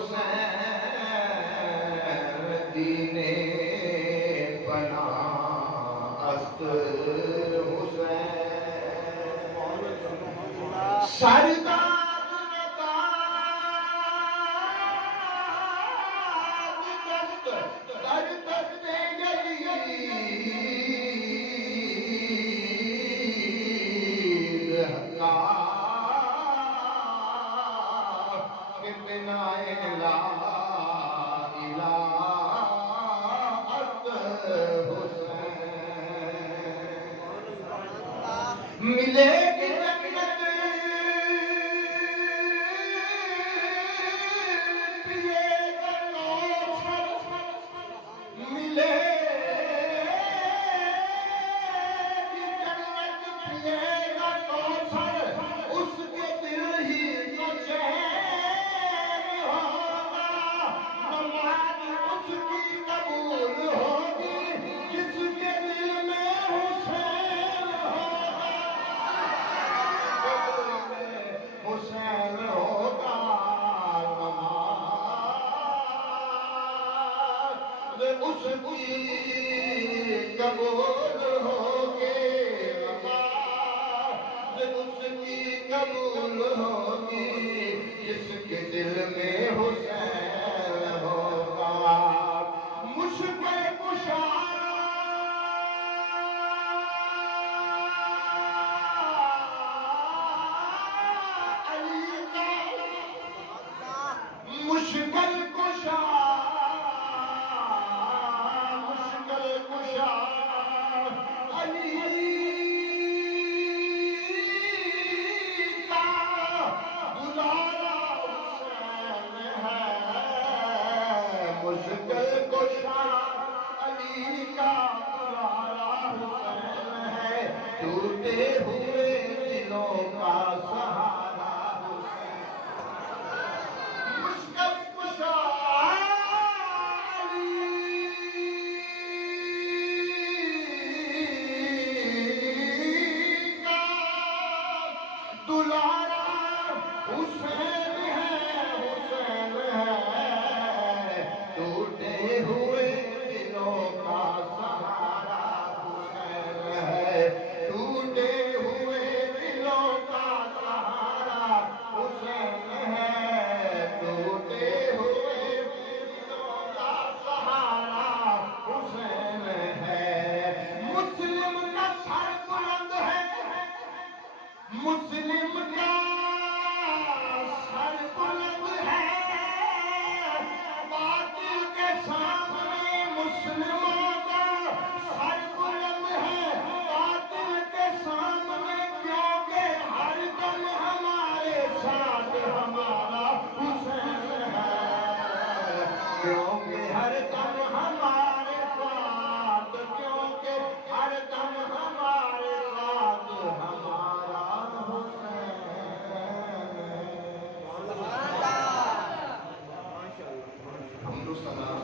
حسین دینے پناہ است حسین سردار ملے گی جنت پیے گا کوثر ملے گی جنت پیے گا کوثر اس کے دل ہی کو چین ہوگا نماز اس کی قبول ہوگی جس کے دل میں حسین ہوگا حسین ہوگا نماز اس کی قبول ہوگی نماز اس کی قبول ہوگی جس کے دل میں حسین ہوگا مشکل کشا مشکل کشا علی کا دلارا حسین ہے مشکل کشا علی کا دلارا حسین ہے ٹوٹے ہوئے دلوں کا سہارا حسین مشکل کشا دلارا حسین ہے ٹوٹے ہوئے دلوں کا سہارا حسین ہے ٹوٹے ہوئے دلوں کا سہارا حسین ہے ٹوٹے ہوئے دلوں کا سہارا حسین ہے مسلم کا سر بلند ہے مسلم کا سر بلند ہے باطل کے سامنے مسلموں کا سر بلند ہے باطل کے سامنے کیونکہ ہر دم ہمارے ساتھ ہمارا حسین ہے کیونکہ ہر دم ہمارے ساتھ کیونکہ ہر دم ہمارے ساتھ ہمارا حمد و ثنا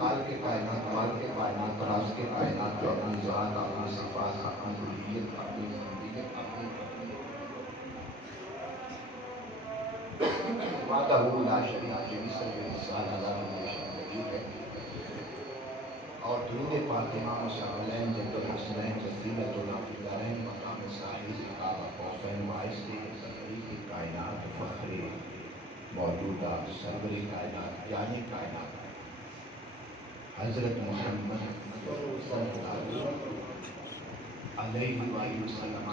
خالق کے کائنات مالک کے کائنات راز کے کائنات جو اپنی ذات اپنی صفات اپنی الوہیت اپنی حمیدیت اپنی وعدہ لا شریک جمیسر کے حصال اللہ وجود ہے اور درود پاک امام شاہلین جد الحسنین جزیلۃ العافیدارین مقام صاحب کعبہ کوفین باعث تقریب کائنات فخر موجودہ سرور کائنات یعنی کائنات حضرت محمد صلی اللہ علیہ وآلہ وسلم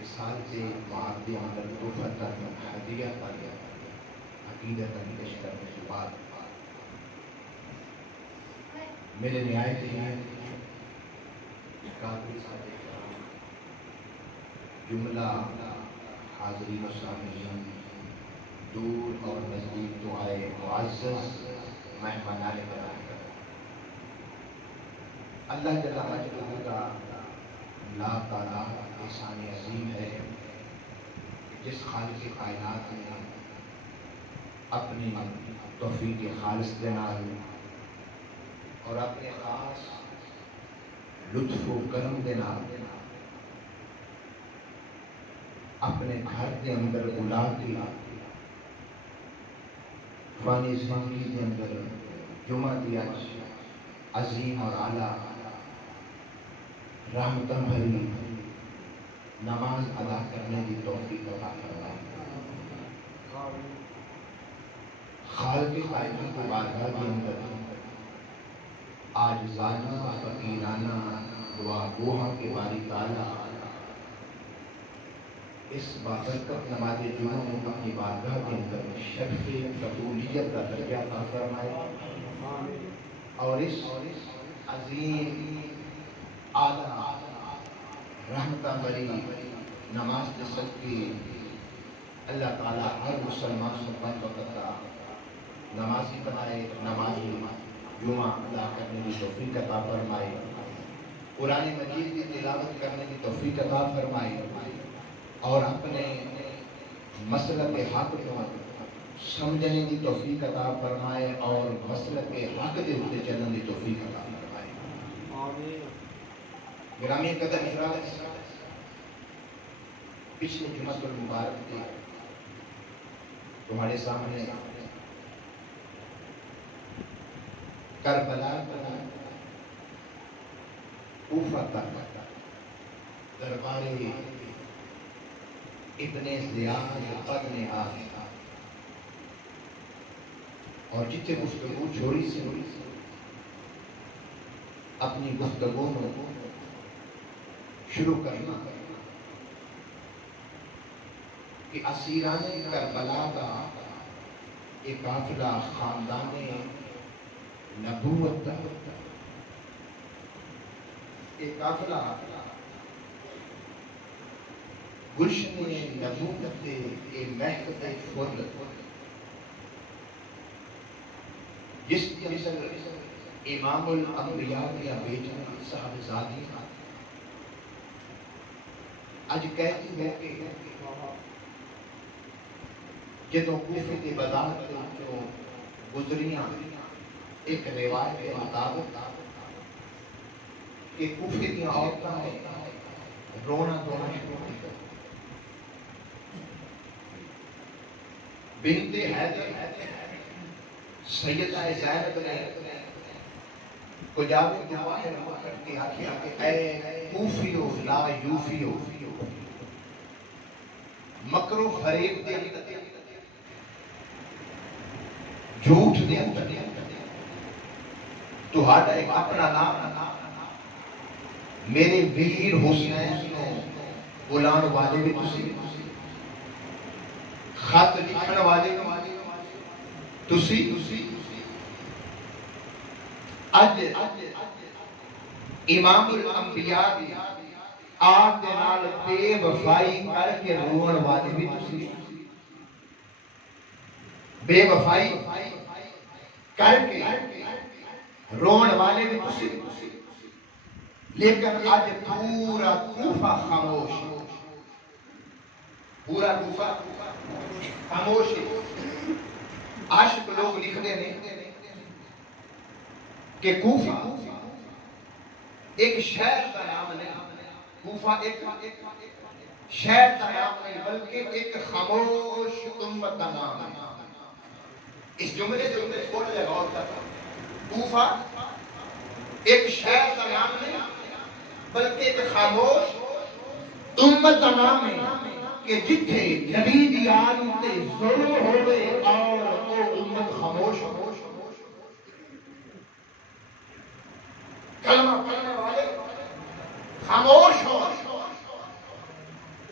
رسالت معادی اندر توفتن حدیعتن عقیدتن اشتر مجبات میرے نہایت ہیں کافی ساتھ جملہ حاضرین و سامعین دور اور نزدیک دعائے معزز مہمانان کرام اللہ جل مجدہ کا لا تعالیٰ احسان عظیم ہے جس خالق کائنات نے اپنی توفیق خالص دینا اور اپنے خاص لطف و کرم دینا اپنے گھر کے اندر بلا دیا قربانی زندگی کے اندر جمعہ دی اج عظیم اور اعلیٰ رحمتاں بھری نماز ادا کرنے کی توفیق عطا فرمائے۔ خالق کائنات کی بارگاہ کے اندر عاجزانہ فقیرانہ دعا گوہا کے باری تعالیٰ اس بابرکت نماز جمعہ میں اپنی بارگاہ کے اندر شرف قبولیت کا درجہ عطا فرمائے اور اس عظیم اعلیٰ رحمتاں بھری نماز کے صدقے اللہ تعالیٰ ہر مسلمان کو پنج وقت کا نمازی بنائے، نمازی جمعہ ادا کرنے کی توفیق عطا فرمائے، قرآن مجید کی تلاوت کرنے کی توفیق عطا فرمائے اور اپنے مسلک حق کو سمجھنے کی توفیق عطا فرمائے اور مسلک حق کے اوپر چلنے کی توفیق عطا فرمائے۔ گرامی قدر حضرات، پچھلے جمعہ المبارک کے تمہارے سامنے کربلا کا کوفہ تک دربار ابن زیاد قرن آخر اور جتنے گفتگو چھوڑی سے اپنی گفتگو میں شروع کرنا کہ اسیران کربلا کا ایک قافلہ خاندان نبوت کا ایک قافلہ گلشن نبوت کے ایک مہک فضل جس کے اندر امام الانبیاء یا بیٹا صاحبزادی اج کہتی ہے کہ جدوں کوفے کے بازار سے گزریاں ایک روایت کے مطابق کہ کوفے کی عورتوں نے رونا شروع کیا۔ بنت حیدر سیدہ زینب نے کجاوے دعا کر کے آخیا کہ اے کوفیو لا یوفیو، مکر و فریب دے جھوٹ دے تہاڈا ایک اپنا نام میرے ویر حسین کو بلان والے بھی تسی، خط لکھن والے تسی، اج امام الانبیاء دی آپ دے نال بے وفائی کر کے روਣ والے بھی تسی، بے وفائی کر کے روਣ والے بھی تسی، لیکن آج پورا کوفہ خاموش، پورا کوفہ خاموش۔ عاشق لوگ لکھتے ہیں کہ کوفہ ایک شہر کا نام نہیں، کوفہ ایک شہر کا نام نہیں بلکہ ایک خاموش امت کا نام ہے۔ اس جملے جو تھوڑا جگہ غور کرتا، کوفہ ایک شہر کا نام نہیں بلکہ ایک خاموش امت کا نام ہے کہ جتھے نبی دی آل تے ظلم ہوئے اور وہ امت خاموش ہو، کلمہ پڑھنے والے خاموش ہو،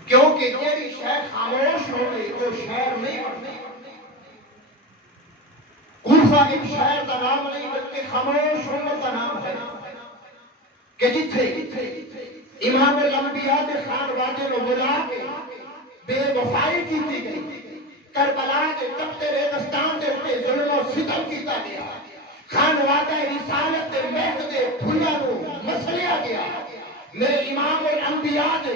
کیونکہ جیڑی شہر خاموش ہوئے وہ شہر نہیں بنتے۔ کوفہ ایک شہر کا نام نہیں بلکہ خاموش امت کا نام ہے کہ جتھے امام الانبیاء دے خانوادے نو بلا کے بے وفائی کی گئی، کربلا کے تختے ریگستان دے تے ظلم و ستم کیتا گیا، خانوادہ رسالت دے مہک دے پھلاں نو مسلیا گیا، میرے امام الانبیاء دے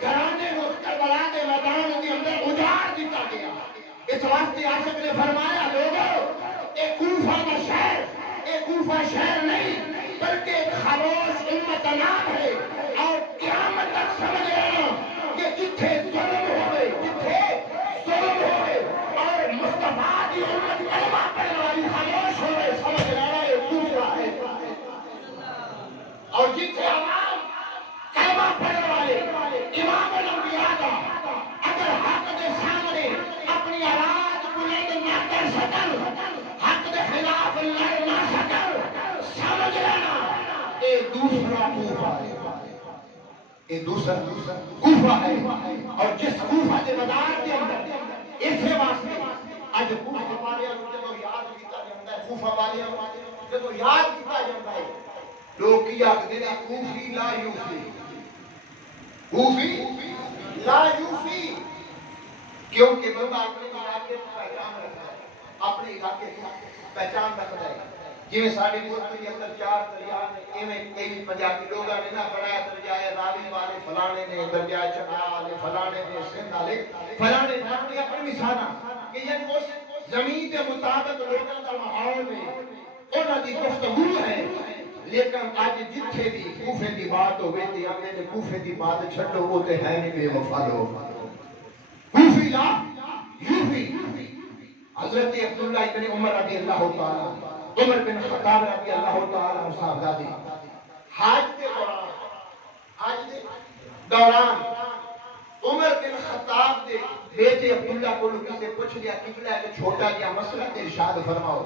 گھرانے نو کربلا دے میدان دے اندر اجاڑ دیتا گیا۔ اس واسطے عاشق نے فرمایا لوگو اے کوفہ کا شہر، اے کوفہ شہر نہیں بلکہ ایک خاموش امت کا نام ہے، اور قیامت تک سمجھ رہا کہ جتھے ظلم ہوئے اور مصطفیٰ دی امت کلمہ یہ دوسرا کوفہ ہے، اور جس کوفہ کے مدار کے اندر اسے واسطے اج کوفہ والے جب یاد کیتا جاتا ہے، کوفہ والے جب یاد کیتا جاتا ہے، لوگ کی آخری کوفی لا یوفی، کوفی لا یوفی، کیونکہ بندہ اپنے علاقے کی پہچان رکھتا ہے، اپنے علاقے کی پہچان رکھتا ہے. جی ساڑی ملک کے اندر 4 دریا نے، ایویں کئی پنجابی لوگوں نے نہ بڑا دریائے راوی والے فلانے نے، دریائے چنار والے فلانے نے، سندھ والے فلانے نے، اپنی اپنی مثالاں کہ یہ اس زمین کے مطابق لوگوں کا ماحول میں انہاں دی گفتگو ہے. لیکن اج جتھے بھی کوفے دی بات ہوے تے آندے نے کوفے دی بات چھڈو، وہ تے ہے نہیں بے وفا لوگ. کوفی لا یوفی. حضرت عبداللہ ابن عمر رضی اللہ تعالی، عمر بن خطاب رضی اللہ تعالی عنہ صاحبزادے حج کے دوران عمر بن خطاب دے بیٹے عبداللہ کو کسی سے پوچھ لیا قبلہ ہے کہ چھوٹا جہا مسئلہ تے ارشاد فرماؤ.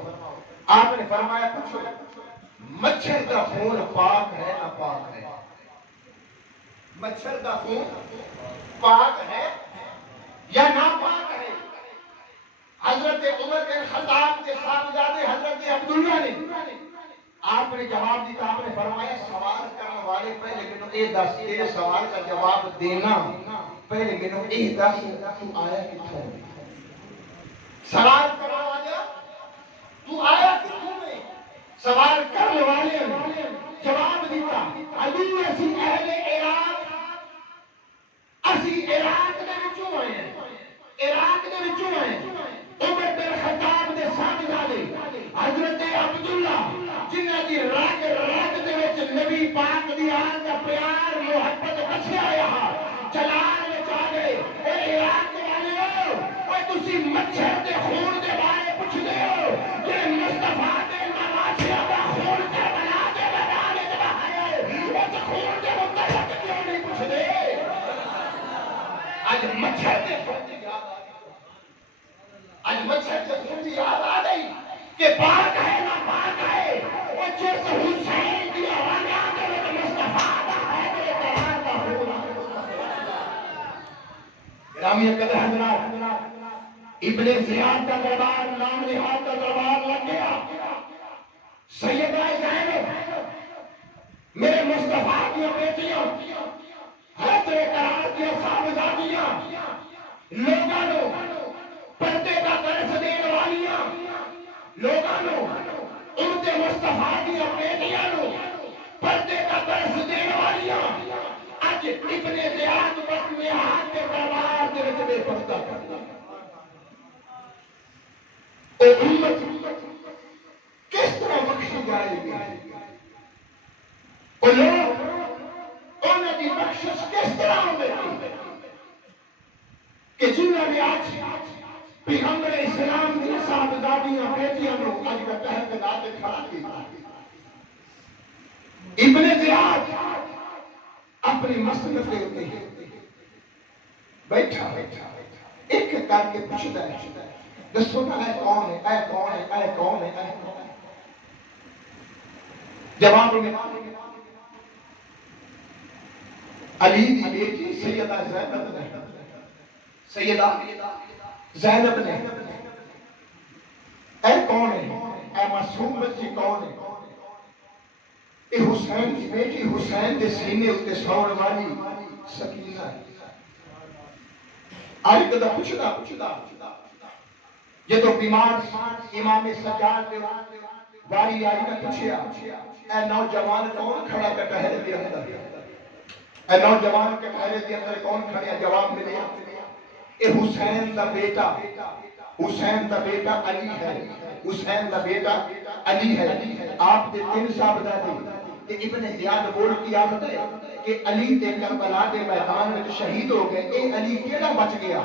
آپ نے فرمایا پوچھو مچھر کا خون پاک ہے نہ پاک ہے؟ مچھر کا خون پاک ہے یا ناپاک ہے؟ حضرت عمر بن خطاب کے صاحبزادے حضرت عبداللہ نے آپ نے جواب دیتا. آپ نے فرمایا سوال کرنے والے پہلے مینوں اے دس، تیرے سوال کا جواب دینا پہلے مینوں اے دس تو آیا کتھوں؟ سوال کرنے والا تو آیا کتھوں میں؟ سوال کرنے والے نے جواب دیتا علی اسی اہل عراق، اسی عراق دے وچوں آئے ہیں، عراق دے وچوں آئے ہیں. عمر بن خطاب دے صاحبزادے حضرت عبداللہ جنہاں دی رگ رگ دے وچ نبی پاک دی آن دا پیار محبت بسیا ہوا جلال وچ آ گئے. اے عراق والےو، اوے تسی مچھر دے خون دے بارے پوچھ دے ہو کہ مصطفیٰ دے نواسیاں دا خون تے بنا دے میدان وچ بہائے، اس خون دے متعلق کیوں نہیں پوچھ دے؟ اج مچھر دے خون دی یاد آ گئی، اج مچھر دے خون دی یاد آ گئی کہ پاک ہے نہ پاک ہے. وہ جس حسین دی اولاد میں مصطفیٰ دا ہے کہ تیار دا خون. گرامی قدر حضرات، ابن زیاد کا دربار نام نہاد کا دربار لگ گیا. سیدہ زینب میرے مصطفیٰ کی بیٹیاں حضرت قرار کی صاحبزادیاں لوگاں نو پردے کا درس دینے والیاں لوگاں نو امت مصطفیٰ کی بیٹیاں نو پردے کا درس دینے والیاں اج ابن زیاد بن نہاد کے دربار دے وچ بے پردہ کردا. اے امت کس طرح بخشی جائے گی؟ او لوگ انہاں دی بخشش کس طرح ہوگی کہ جنہاں نے آج پیغمبر اسلام کی صاحبزادیاں بیٹیاں نو اج کا تحت لا کے کھڑا کیا. ابن زیاد اپنی مسند کے اوپر بیٹھا ایک کر کے پوچھتا ہے دسو نا اے کون ہے، اے کون ہے، اے کون ہے، اے کون ہے؟ جواب میں علی دی بیٹی سیدہ زینب نے، سیدہ زینب نے اے کون ہے، اے معصوم بچی کون ہے؟ اے حسین کی بیٹی، حسین دے سینے اتے سوڑ والی سکینہ ہے. آج کدہ پوچھدا جدو بیمار امام سجاد باری آئی نے پوچھیا اے نوجوان کون کھڑا کٹہرے دے اندر، اے نوجوان کٹہرے دے اندر کون کھڑیا؟ جواب ملیا اے حسین دا بیٹا، حسین دا بیٹا علی ہے، حسین دا بیٹا علی ہے. آپ دے 3 صاحبزادے کہ ابن زیاد بول کی آمد ہے کہ علی تے کربلا دے میدان میں شہید ہو گئے، اے علی کیڑا بچ گیا؟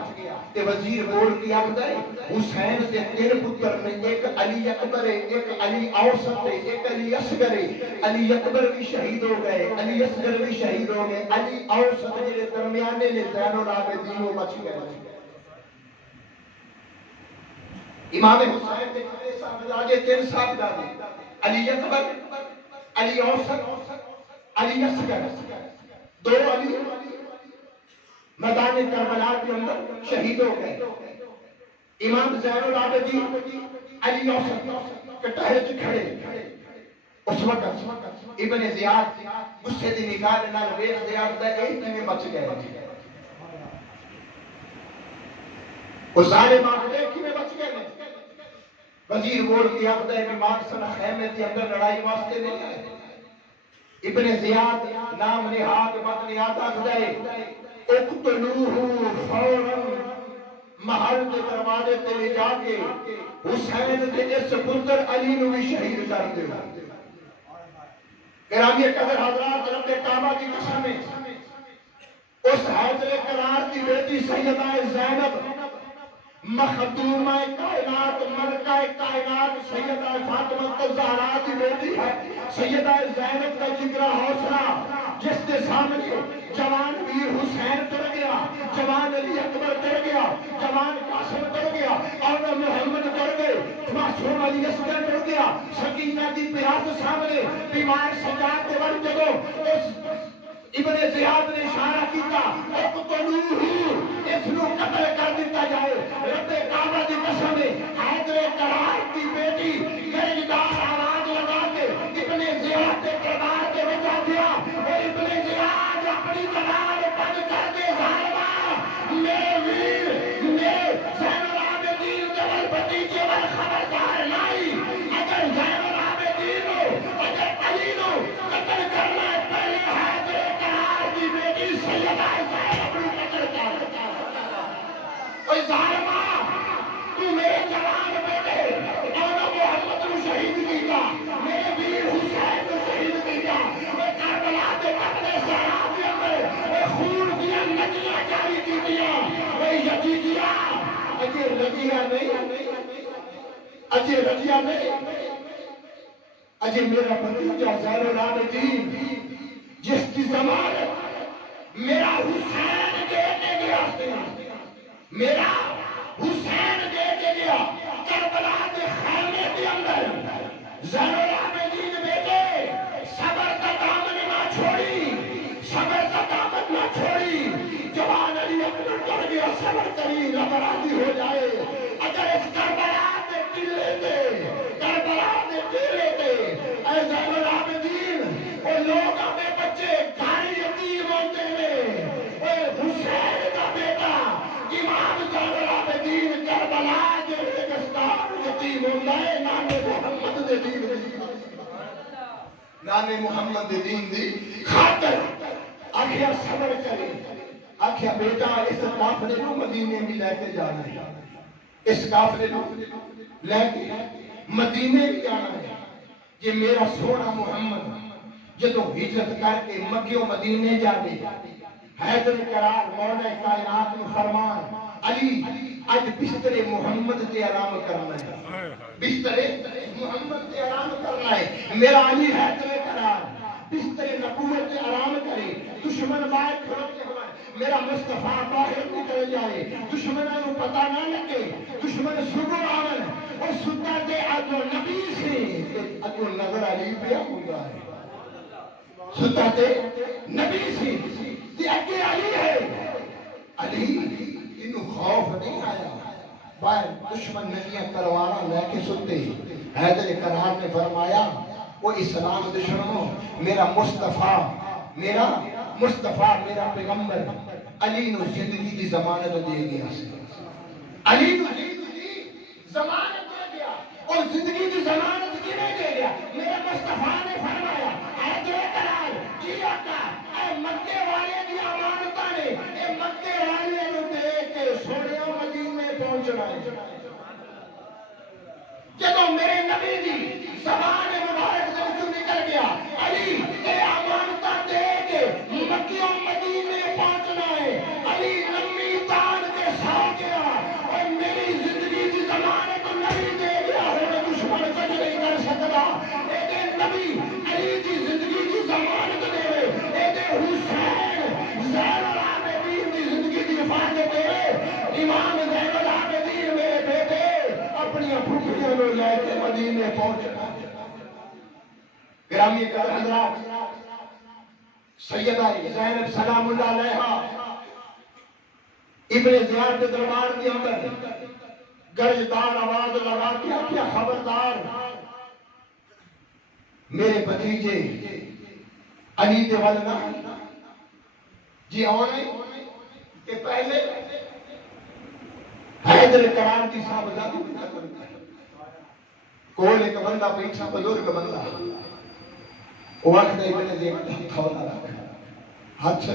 تے وزیر بول کی آمد ہے حسین دے 3 پتر میں ایک علی اکبر ہے، ایک علی اوسط ہے، ایک علی اصغر ہے. علی اکبر بھی شہید ہو گئے، علی اصغر بھی شہید ہو گئے، علی اوسط جڑے درمیانے نے زین العابدین وہ بچ گئے. امام حسین دے کتنے صاحبزادے؟ 3 صاحبزادے، علی اکبر، علی اوسط، علی اصغر. دو علی میدان کربلا کے اندر شہید ہو گئے. امام زین العابدین علی اوسط کے ٹہر کھڑے. اس وقت ابن زیاد غصے دی نگاہ نال ویکھ دے آکھدا اے کیویں بچ گئے. وہ ظالم آکھدے کیویں بچ گئے نے. وزیر بول کے آکھدا ہے کہ ماکسن خیمے دے اندر لڑائی واسطے نہیں آئے. ابن زیاد نام نہاد مدنیات آکھدا ہے اقتلوہ فوراً محل کے دروازے تے لے جا کے حسین دے اس پتر علی نو بھی شہید کر دے. گرامی قدر حضرات رب کعبہ کی قسم ہے اس حیدر کرار کی بیٹی سیدہ زینب مخدومہ کائنات ملکہ کائنات سیدہ فاطمہ الزہرا کی بیٹی ہے. سیدہ زینب کا جگرا حوصلہ جس کے سامنے جوان ویر حسین تر گیا, جوان علی اکبر تر گیا, جوان قاسم تر گیا, اور محمد تر گئے, معصوم علی اصغر تر گیا. سکینہ کی پیاس سامنے بیمار سجاد کے وقت جدو اس ابن زیاد نے اشارہ کیتا اقتلوہ اس نو قتل کر دیتا جائے. رب کعبہ کی قسم ہے حیدر کرار کی بیٹی گرجدار آواز لگا کے ابن زیاد کے کردار کے بچا دیا. اور ابن زیاد اپنی کردار بند کر کے ظالمہ میرے ویر میرے زین العابدین جبل بھتیجے پر خبردار نہیں. اگر زین العابدین ہو اگر علی نو قتل کرنا ہے پہلے حیدر کرار کی بیٹی سیدہ زینب نو قتل کر. اوے ظالمہ تو میرے جوان بیٹے اور محمد نو شہید کیتا, میرے ویر حسین کو شہید کیتا. اوے کربلا کے قتل صحرا کے اندر اوے خون دیا ندیاں جاری کیتیاں. اوے یزیدیا اجے رجیا نہیں, اجے رجیا نہیں, اجے میرا بھتیجا زین العابدین جس کی ضمانت میرا حسین دے کے گیا, میرا حسین دے کے گیا کربلا کے خیمے کے اندر. زین العابدین بیٹے صبر کا دامن نہ چھوڑی, صبر کا دامن نہ چھوڑی. جوان علی اکبر کر گیا صبر کری رب راضی ہو جائے. اگر اس کربلا میں ٹلے تھے, کربلا میں ٹلے تھے اے زین العابدین وہ لوگ ہمیں بچے گھر یتیم ہوتے ہیں. اے حسین کا بیٹا امام زین العابدین کربلا کے ریگستان یتیم ہوتا ہے. نام محمد دے دین دی, نام محمد دے دین دی خاطر آخیا صبر کرے. آخیا بیٹا اس قافلے نو مدینے بھی لے کے جانا ہے, اس قافلے نو لے کے مدینے بھی جانا ہے. یہ میرا سونا محمد جدو ہجرت کر کے مکیوں مدینے جانے حیدر کرار مولا کائنات میں فرمان علی اج بستر محمد تے آرام کرنا ہے, بستر محمد تے آرام کرنا ہے. میرا علی حیدر کرار بستر نبوت تے آرام کرے. دشمن باہر کھڑوتے ہوئے میرا مصطفیٰ باہر نکل جائے, دشمنوں کو پتہ نہ لگے, دشمن صبح آون اور ستا دے اگو نبی سے اگو نظر علی پہ ہوگا ہے, ستا دے نبی سے کہ اگے علی ہے. علی انہوں خوف نہیں آیا, باہر دشمن نبیاں تلواراں لے کے ستے. حیدر کرار نے فرمایا وہ اسلام دشمنوں میرا مصطفیٰ میرا پیغمبر علی نو زندگی کی ضمانت دے گیا, علی نو ضمانت دے گیا. اور زندگی کی ضمانت کیوں دے گیا؟ میرے مصطفیٰ نے فرمایا حیدر کرار جی آقا اے مکے والے دی امانتاں نے اے مکے والے نو دے کے سونے مدینے پہنچنا ہے. جب میرے نبی دی زبان مبارک سے جو نکل گیا علی اے امانتاں دے کے مکیوں مدینے پہنچنا ہے. علی لمبی تان کے سو گیا اور میری زندگی کی ضمانت نبی دے گیا. ہوں دشمن کچھ نہیں کر سکتا. اے نبی علی کی زندگی کی ضمانت دے رہے, اے حسین زین العابدین کی زندگی کی حفاظت دے رہے. امام زین العابدین میرے بیٹے اپنی پھوپھیاں لے لے کے مدینے پہنچنا. گرامی کا حضرات سیدہ زینب سلام اللہ علیہا ابن زیاد کے دربار کے اندر گرجدار آواز لگا کے کیا خبردار میرے بھتیجے علی دے والنا جی آنے کہ پہلے حیدر کرار کی صاحبزادی بنا کرتا ہے کول ایک بندہ پیچھا بزرگ بندہ وقت ابن زیاد ہونا رکھا ہاتھ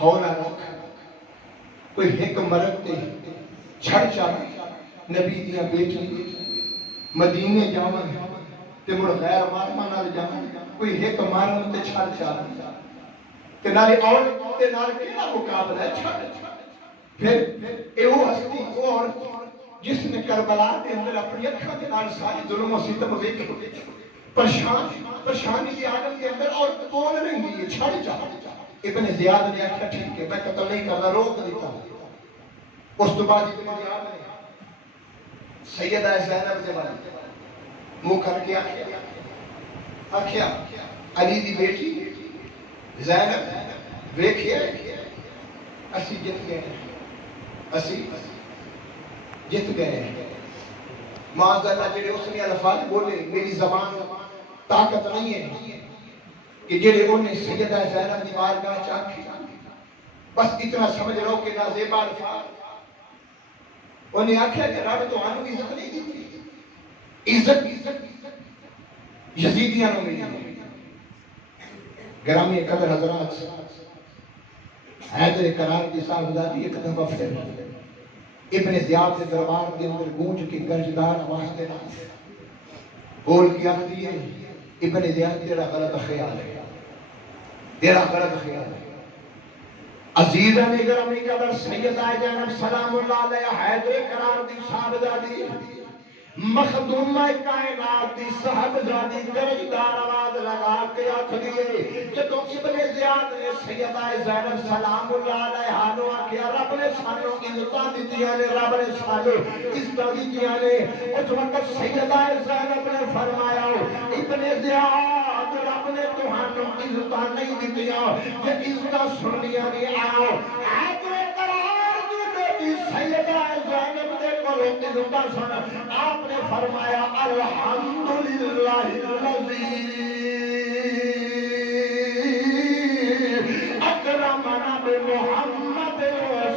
ہونا رکھا کوئی ایک مرد تے چھڑ چاہا نبی دیا بیٹی مدینے جاون تے مڑ غیر مارما نال جاون کوئی ایک مارن تے چھڑ چاہا تے نالے اور تے نال کیڑا مقابلہ ہے چھڑ پھر ایو ہستی اور جس نے کربلا کے اندر اپنی اکھاں کے نال ساری ظلم و ستم ویکھے پریشانی کی عالم کے اندر اور بول رہی ہے چھڑ چاہا ابن زیاد نے آخر ٹھیک ہے میں قتل نہیں کرنا روک دیتا اس تو بعد ابن زیاد نے سیدہ زینب سے بات منہ کر کے آخیا علی دی بیٹی زینب ویکھیا اسی جت گئے اسی جت گئے معاذ اللہ جڑے اس نے الفاظ بولے میری زبان طاقت نہیں ہے کہ جڑے انہیں سیدہ زینب دی بارگاہ چاہے بس اتنا سمجھ لو کہ نازیبہ الفاظ انہیں آکھیا کہ رب تو آنو عزت نہیں دیتی عزت یزیدیاں نو ملی گرامی قدر حضرات حیدر کرار کی صاحبزادی ایک دفعہ پھر ابن زیاد کے دربار کے اندر گونج کی گرجدار آواز دینا بول کے آخری ہے ابن زیاد تیرا غلط خیال ہے تیرا غلط خیال ہے عزیزہ نے گرامی قدر سیدہ زینب سلام اللہ علیہ حیدر کرار دی صاحبزادی مخدومہ کائنات دی صاحبزادی گرجدار آواز لگا کے آخری کہ تو ابن زیاد نے سیدہ زینب سلام اللہ علیہ حالو آکھیا رب نے سانو عزتاں دتیاں نے رب نے سانو عزتاں دتیاں نے اس وقت سیدہ زینب نے فرمایا ابن زیاد رب نے تہانوں عزتاں نہیں دتیاں کہ عزتاں سنیاں نہیں آؤ حیدر کرار دی بیٹی سیدہ زینب دے کولوں عزتاں سن آپ نے فرمایا الحمدللہ الذی اکرمنا بمحمد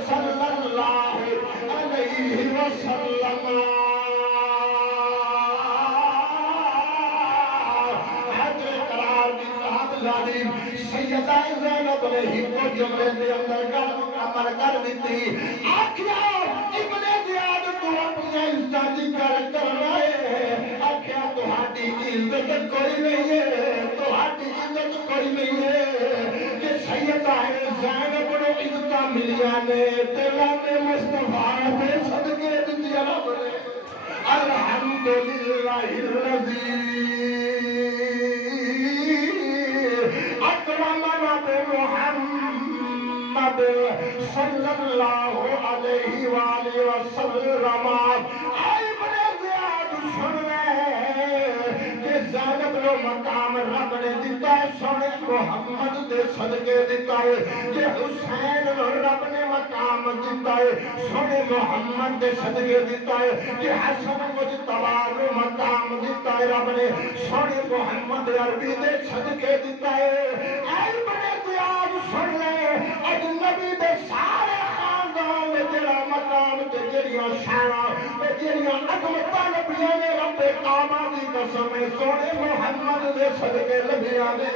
صلی اللہ علیہ وسلم حیدر کرار کی صاحبزادی سیدہ زینب نے ہی کو جملے دے اندر گل مکمل کر دیتی آکھیا ابن زیاد تو اپنی عزت ذکر کرنا ہے آکھیا تہاڈی عزت کوئی نہیں ہے تہاڈی عزت کوئی نہیں ہے کہ سیدہ زینب نو عزت ملیاں نے تے لب مصطفی دے صدقے دتی رب نے الحمدللہ الذی اکرمنا بمحمد صلی اللہ علیہ وآلہ وسلم اے بڑے زیاد سن لے کہ زینب نو مقام رب نے دیتا ہے سونے محمد دے صدقے دیتا ہے کہ حسین نو رب نے مقام دیتا ہے سونے محمد دے صدقے دیتا ہے کہ حسن مجتبی نو مقام دیتا ہے رب نے سونے محمد عربی دے صدقے دیتا ہے اے بڑے زیاد سن لے اجنبی دے سارے خاندان میں جڑا مقام تے جڑیاں شاناں تے جڑیاں عظمتاں نبیاں نے رب کعبہ دی قسم سونے محمد دے صدقے لبیاں نے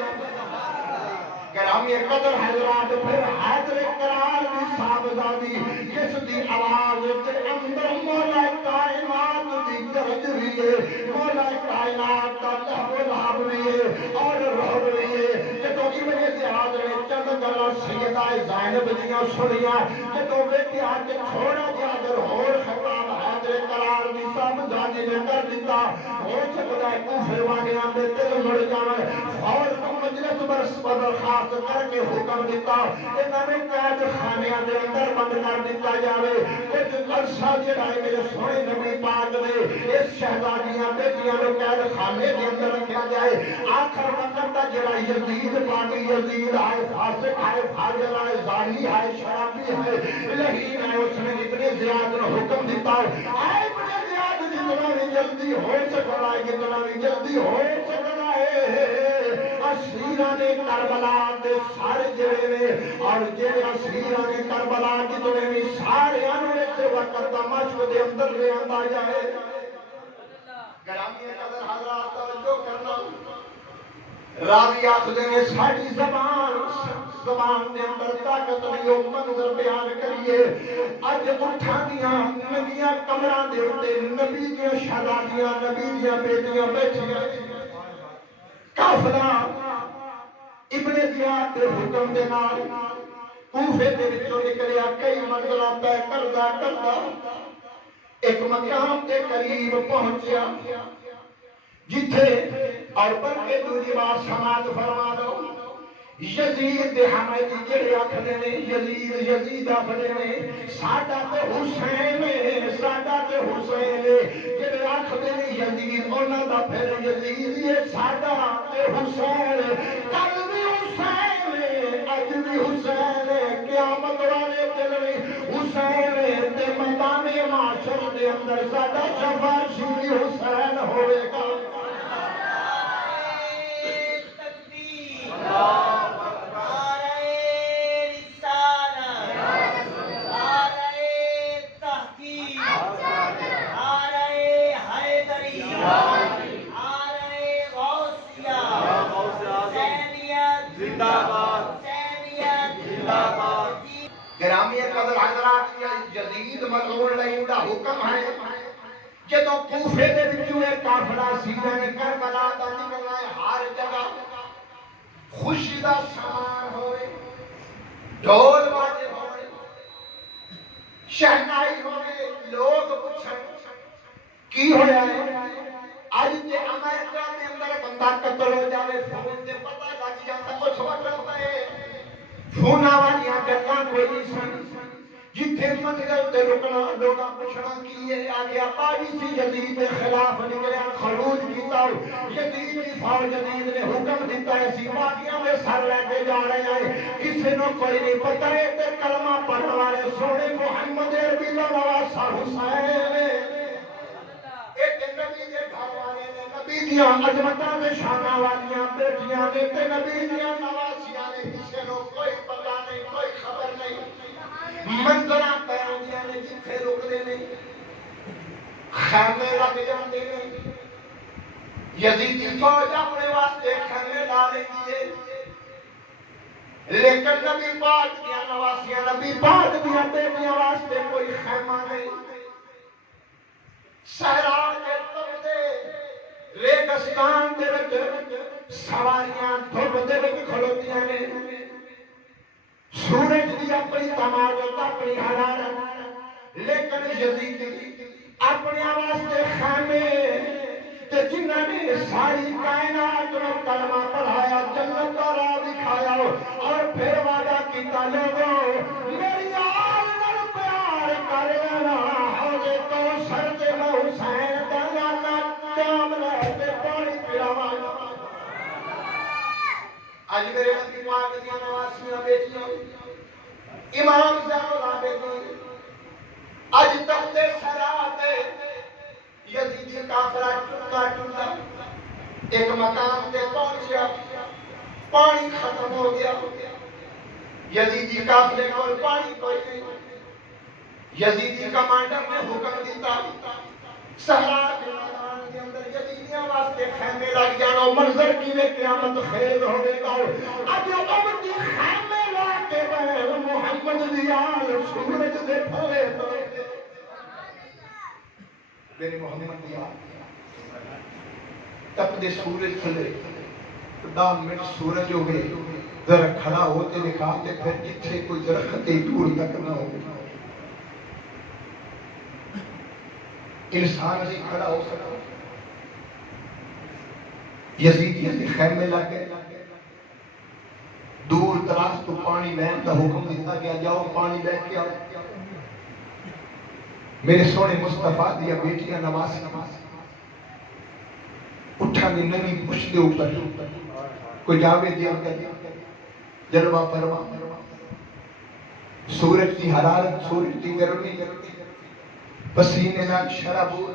گرامی قدر حضرات پھر حیدر کرار کی صاحبزادی جس دی آواز تے اندر مولا کائنات دی گرج بھی ہے مولا کائنات دا لہو لہب بھی ہے اور روح بھی ہے جدو ابن زیاد نے چند گلاں سیدہ زینب دیاں سنیاں جدو ویکھیا کہ تھوڑا جہا اگر ہور خطاب حیدر کرار کی صاحبزادی نے کر دیتا ہو سکتا ہے کوفے والیاں دے دل مڑ جاویں فوراً مجلس برخاست کر کے حکم دیتا انہوں نے قید خانیاں دے اندر بند کر دیتا جاوے کچھ عرصہ جڑا ہے میرے سونے نبی پاک نے اس شہزادیاں بیٹیاں نو قید خانے دے اندر رکھا جائے آخر وقت دا جڑا یزید پاک یزید آئے فاسق آئے فاجر آئے زانی آئے شرابی آئے لہین آئے اس نے اتنے زیاد نے حکم دیتا آئے اتنے زیاد جتنا بھی جلدی ہو سکتا ہے جتنا بھی جلدی ہو سکتا ہے اسیران کربلا دے سارے جڑے نے اور جڑے اسیران کربلا جتنے بھی سارے انہوں سے وقت دمشق دے اندر لے آندا جائے گرامی قدر حضرات توجہ کرنا راوی آخدے نے ساڑی زبان دے اندر طاقت نہیں ہو منظر بیان کریے اج اٹھانیاں نبیاں کمران دے اٹھے نبی دیاں شہزادیاں نبی دیاں بیٹیاں بیٹھیاں کافلہ ابن زیاد دے حکم دے نال کوفے دے وچوں نکلیا کئی منزلہ طے کردا ایک مقام کے قریب پہنچیا جتھے اور بلکہ دوسری بار سماعت فرما دو یزید دے حمایتی جڑے آکھدے نے یزید آکھدے نے ساڈا تے حسین جڑے آکھدے نے یزید انہاں دا پھر یزید یہ ساڈا تے حسین کل بھی حسین اج بھی حسین قیامت والے دن میں حسین تے میدان معاشر دے اندر ساڈا شفاعی حسین ہوے گا گرامی قدر حضرات یزید ملعون لئین دا حکم ہے جدو کوفے دے وچوں ایک قافلہ سینہ کربلا دا نکلنا ہے ہر جگہ خوشی دا سامان ہوئے ڈھول باجے ہوئے شہنائی ہوئے لوگ پوچھیں کی ہویا ہے آج تے امریکہ دے اندر بندہ قتل ہو جاوے فون تے پتہ لگ جاتا اس وقت پہ فونا والیاں گلاں کوئی نہیں سن جتھے منزل تے رکنا لوگاں پوچھنا کی ہے آگے پاڑی سی یزید کے خلاف نکلیا خروج کیتا یزید کی فوج یزید نے حکم دیتا ہے سپاہیوں میں سر لے کے جا رہے ہیں کسی نے کوئی نہیں پتہ ہے تے کلمہ پڑھنے والے سونے محمد عربی دا نواسا حسین ایک نبی دے گھر والے نے نبی دیاں عظمتاں تے شاناں والیاں بیٹیاں نے تے نبی دیاں نواسیاں نے کسی نو کوئی پتہ نہیں کوئی خبر نہیں منظراں پیاندیاں نے جتھے رکدے نے خیمے لگ جاندے نے یزید کی فوج اپنے واسطے خیمے لا لیندی ہے لیکن نبی پاک دیاں نواسیاں نبی پاک دیاں بیٹیاں واسطے کوئی خیمہ نہیں صحرا کے تپتے ریگستان دے وچ سواریاں دھوپ دے وچ کھلوتیاں نے سورج دی اپنی تماغت اپنی حرارت لیکن یزید اپنے واسطے خیمے تے جنہاں نے ساری کائنات میں کلمہ پڑھایا جنت کا راہ دکھایا اور پھر وعدہ کیتا لوگوں میری آل نال پیار کر لینا حوض کوثر تے میں حسین دا نانا جام لے تے پانی پلاواں اج میرے نبی پاک دیاں نواسیاں بیٹیاں امام زین العابدین اج تک دے سراتے یزیدی کافرہ ٹوٹا ایک مقام تے پہنچیا پانی ختم ہو گیا یزیدی کافلے کو پانی کوئی نہیں یزیدی کمانڈر نے حکم دیتا صحرا کے میدان کے اندر یزیدیاں واسطے خیمے لگ جانو منظر کیویں قیامت خیز ہوے گا اج امتی خیمے لا کے بغیر محمد دی آل سورج دے پھلے میرے محمد دی آل تپ دے سورج پھلے دام میں سورج ہو گئے ذرا کھڑا ہوتے دکھاتے پھر جتھے کوئی درخت دور تک نہ ہو انسان نہیں کھڑا ہو سکتا یزیدیاں نے خیمے لگے دراز تو پانی لین کا حکم دیتا گیا، جاؤ پانی لے کے آؤ۔ میرے سونے مصطفیٰ دیا بیٹیاں نماز اٹھا دی نمی پشت دے اوپر کوئی جاوے دیا کر جلوہ فرما، سورج کی حرارت، سورج کی گرمی، پسینے نال شرابور،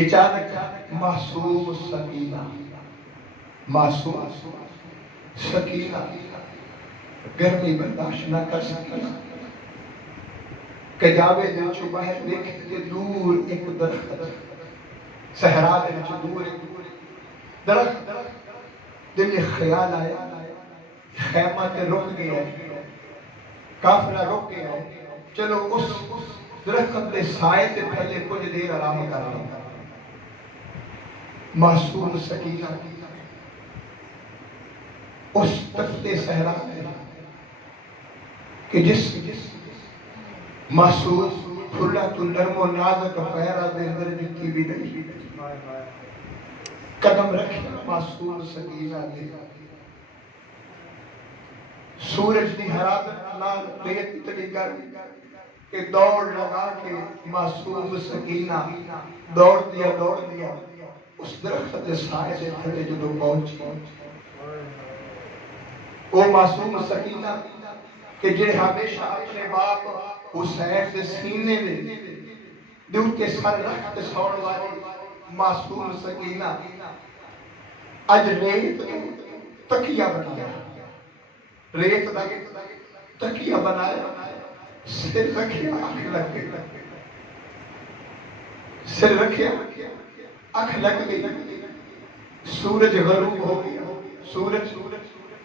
اچانک معصوم سکینہ، معصوم سکینہ گرمی برداشت نہ کر سکینہ کہ جاوے دل چو باہر دیکھتے دور ایک درخت، صحرا دل چو دور ایک درخت، دل میں خیال آیا خیمہ تے رک گیا، کافرہ رک گیا، چلو اس درخت دے سائے تے پہلے کچھ دیر آرام کر لیں۔ معصوم سکینہ اس تخت صحرا میں کہ جس معصوم کھلا تو نرم و نازک پیرا دے اندر جتی بھی نہیں، قدم رکھے معصوم سکینہ نے، سورج دی حرارت نال ریت اتنی گرمی کہ دوڑ لگا کے معصوم سکینہ دوڑ دیا اس درخت سائے سے تھلے جدو پہنچی۔ وہ معصوم سکینہ کہ جے ہمیشہ اپنے باپ حسین دے سینے دے اوتے سر رکھ کے سوڑ والی معصوم سکینہ اج ریت تکیہ بنایا، ریت تکیہ بنایا، سر رکھیا آنکھ لگ گئی، سر رکھیا آنکھ لگ گئی، سورج غروب ہو گیا، سورج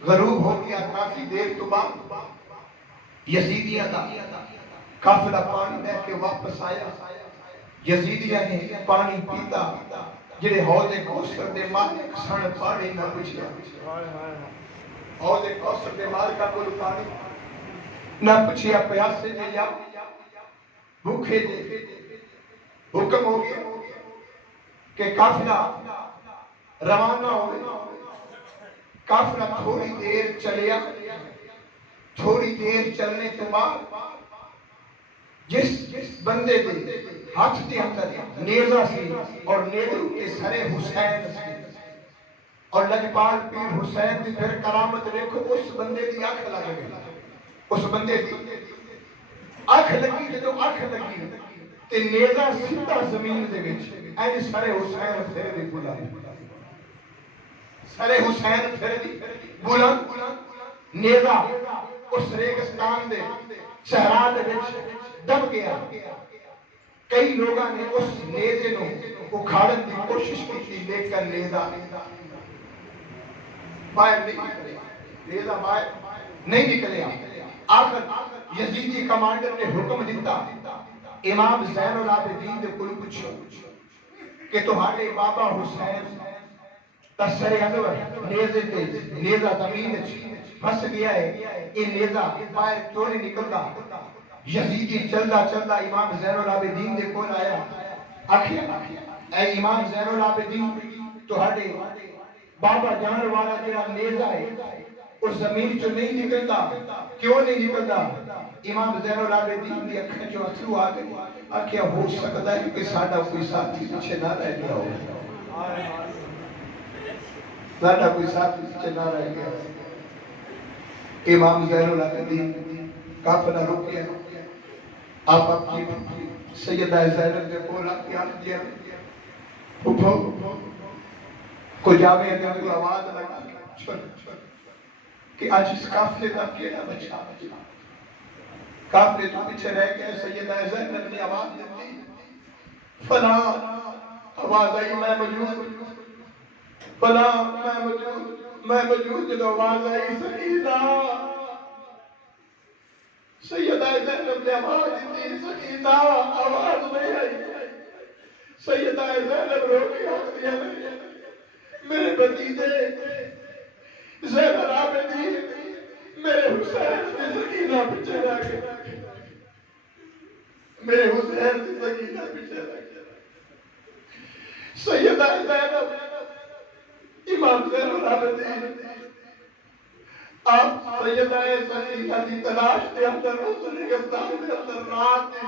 غروب ہو گیا، کافی دیر تو بعد یزیدیہ دا قافلہ پانی لے کے واپس آیا، یزیدیہ نے پانی پیتا، جڑے حوض کوثر دے مالک سن پانی نہ پچھیا، حوض کوثر دے مالکہ کو پانی نہ پچھیا، پیاسے دے یا بھوکے دے، حکم ہو گیا کہ قافلہ روانہ ہوئے، قافلہ تھوڑی دیر چلیا، تھوڑی دیر چلنے کے بعد جس بندے دے ہاتھ دے اندر نیزہ سی اور نیزے کے سرے حسین سی اور لجپال پیر حسین دی پھر کرامت دیکھو، اس بندے دی آنکھ لگ گئی، اس بندے دی آنکھ لگی، جو آنکھ لگی تے نیزہ سیدھا زمین دے وچ اینج سرے حسین پھر دی بلند، سرے حسین پھر دی بلند، نیزہ اس ریگستان دے صحرا دے وچ دب گیا، کئی لوگاں نے اس نیزے نو اکھاڑن دی کوشش کی لیکن نیزہ باہر نہیں نکلیا، نیزہ باہر نہیں نکلیا، آخر یزیدی کمانڈر نے حکم دیتا، امام زین العابدین دے کوئی پوچھو کہ تمہارے بابا حسین تسر انور نیزے تے نیزہ زمین پھنس گیا ہے، یہ نیزہ باہر کیوں نہیں نکلتا؟ یزیدی چلدا چلدا امام زین العابدین دے کول آیا، آخیا اے امام زین العابدین تہاڈے بابا جان والا جڑا نیزہ ہے اس زمین چوں نہیں نکلتا، کیوں نہیں نکلتا؟ امام زین العابدین دی اکھاں چوں اثرو آ گئے، آخیا ہو سکتا ہے کہ ساڈا کوئی ساتھی پیچھے نہ رہ گیا ہو، ساڈا کوئی ساتھی پیچھے نہ رہ گیا۔ امام زین العابدین قافلہ رک گیا، آپ اپنی سیدہ زینب دے کول آ کے آخ دیا، اٹھو کو جاوے دے کوئی آواز لگا چھوڑ کہ آج اس قافلے کا کیڑا بچا، قافلے تو پیچھے رہ گئے، سیدہ زینب نے آواز دی، فلاں آواز آئی میں موجود، فلاں میں موجود، جب آواز آئی سکینہ، سیدہ زینب نے آواز دی، سکینہ آواز نہیں آئی، سیدہ زینب رو کے آخ دیا میرے بھتیجے زین العابدین میرے حسین کی سکینہ پیچھے رہ گیا، میرے حسین کی سکینہ پیچھے رہ گیا۔ سیدہ زینب امام زین العابدین آپ سیدہ سکینہ دی تلاش کے اندر اس ریگستان کے اندر رات کی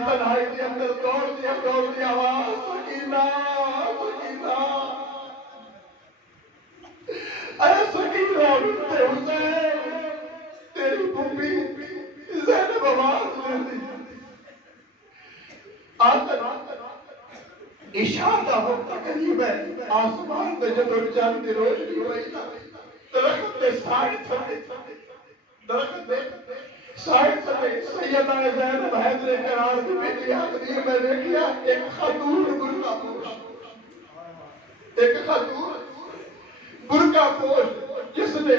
تنہائی کے اندر دوڑتی آواز سکینہ سکینہ اے سکینہ بنت حسین تیری پھوپھی زینب آواز دیتی عشاء کا وقت قریب ہے آسمان پہ جب چاند کی روشنی ہوئی نا درخت پہ سائے سیدہ زینب حیدر کرار کی بیٹی آخری میں نے کیا ایک خاتون برقع پوش جس نے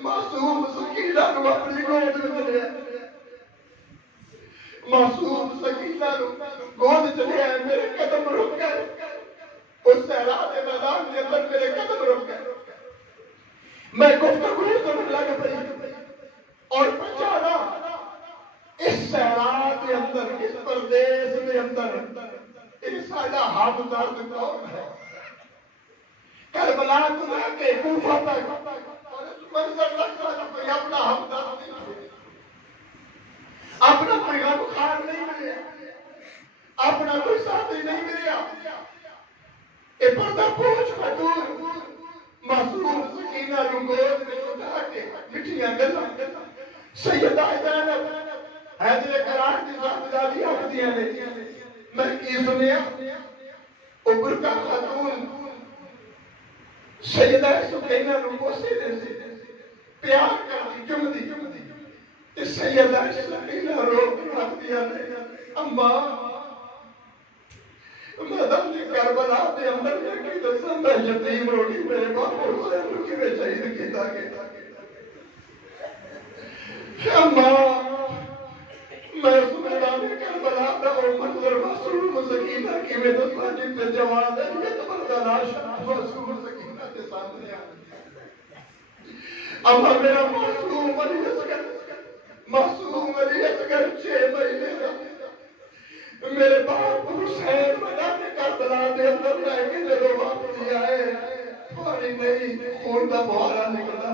معصوم سکینہ کو اپنی گود میں لیا معصوم سکینہ گود چلے آئے میرے قدم رک گئے اس سہرات میدان کے اندر میرے قدم رک گئے میں گفتگو سمجھ لگ پئی اور پہچانا اس سہرات کے اندر اس پردیس کے اندر اس ساڈا ہمدرد کون ہے کربلا کو لے کے کوفہ تک اور اس منظر لگتا ہے کوئی اپنا ہمدرد نہیں اپنا کوئی غمخوار نہیں ملے اپنا کوئی ساتھی نہیں ملیا یہ پردہ پوچھ خاتون معصوم سکینہ نو گود میں اٹھا کے مٹھیاں گلاں سیدہ زینب حیدر کرار کی صاحبزادی آخدیاں نے میں کی سنیا او برقع خاتون سیدہ سکینہ نو بوسے دیتی پیار کرتی چمدی تے سیدہ سکینہ رو کے آخدیاں نے اماں میدان کربلا دے اندر کی دساں میں یتیم روٹی میرے باپ حسین کی میں شہید کیتا گیا اماں میں اس میدان کربلا دا او منظر معصوم سکینہ کی میں دساں جن پہ جوان ہے یہ تو برداشت معصوم سکینہ کے سامنے آ اماں میرا معصوم علی اصغر 6 مہینے کا میرے باپ حسین میدان کربلا دے اندر لے کے جدوں واپسی آئے پانی نہیں خون دا بہارا نکلا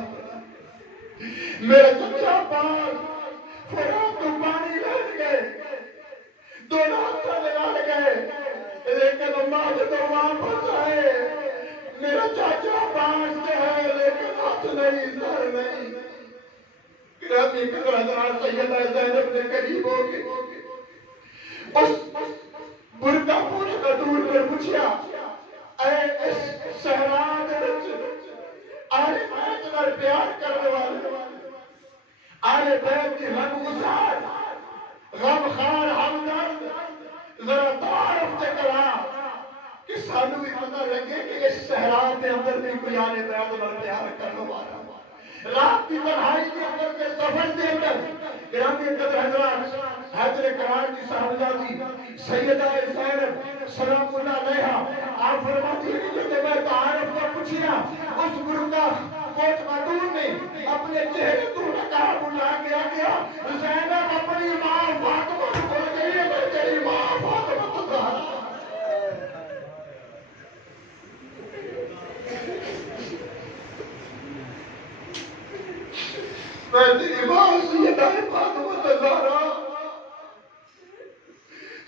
میرا چچا پاک فرات تو پانی لے گئے دونوں ہاتھ لگا گئے لیکن ماں جدوں واپس آئے میرا چاچا پاس ہے لیکن ہاتھ نہیں سر نہیں گرامی قدر حضرات سیدہ زینب نے قریب ہو کے اس برقع پوش خاتون نے پوچھا اے اس صحرا دے وچ آلے بیت نال پیار کرنے والے آلے بیت کی غم گسار غم خار ہمدرد ذرا تعارف تے کرا کہ سانو بھی پتہ لگے کہ اس صحرا دے اندر بھی کوئی آلے بیت نال پیار کرنے والا رات کی تنہائی کے اندر کے سفر دے اندر گرامی قدر حضرات حیدر کرار کی صاحبزادی سیدہ زینب سلام اللہ علیہا آپ فرماتی ہیں کہ جب میں تعارف کو پوچھیا اس برقع پوش خاتون نے اپنے چہرے تو نقاب اٹھا کے گیا زینب اپنی ماں فاطمہ کو بول گئی ہے میں تیری ماں فاطمہ زہرا میں تیری ماں سیدہ فاطمہ زہرا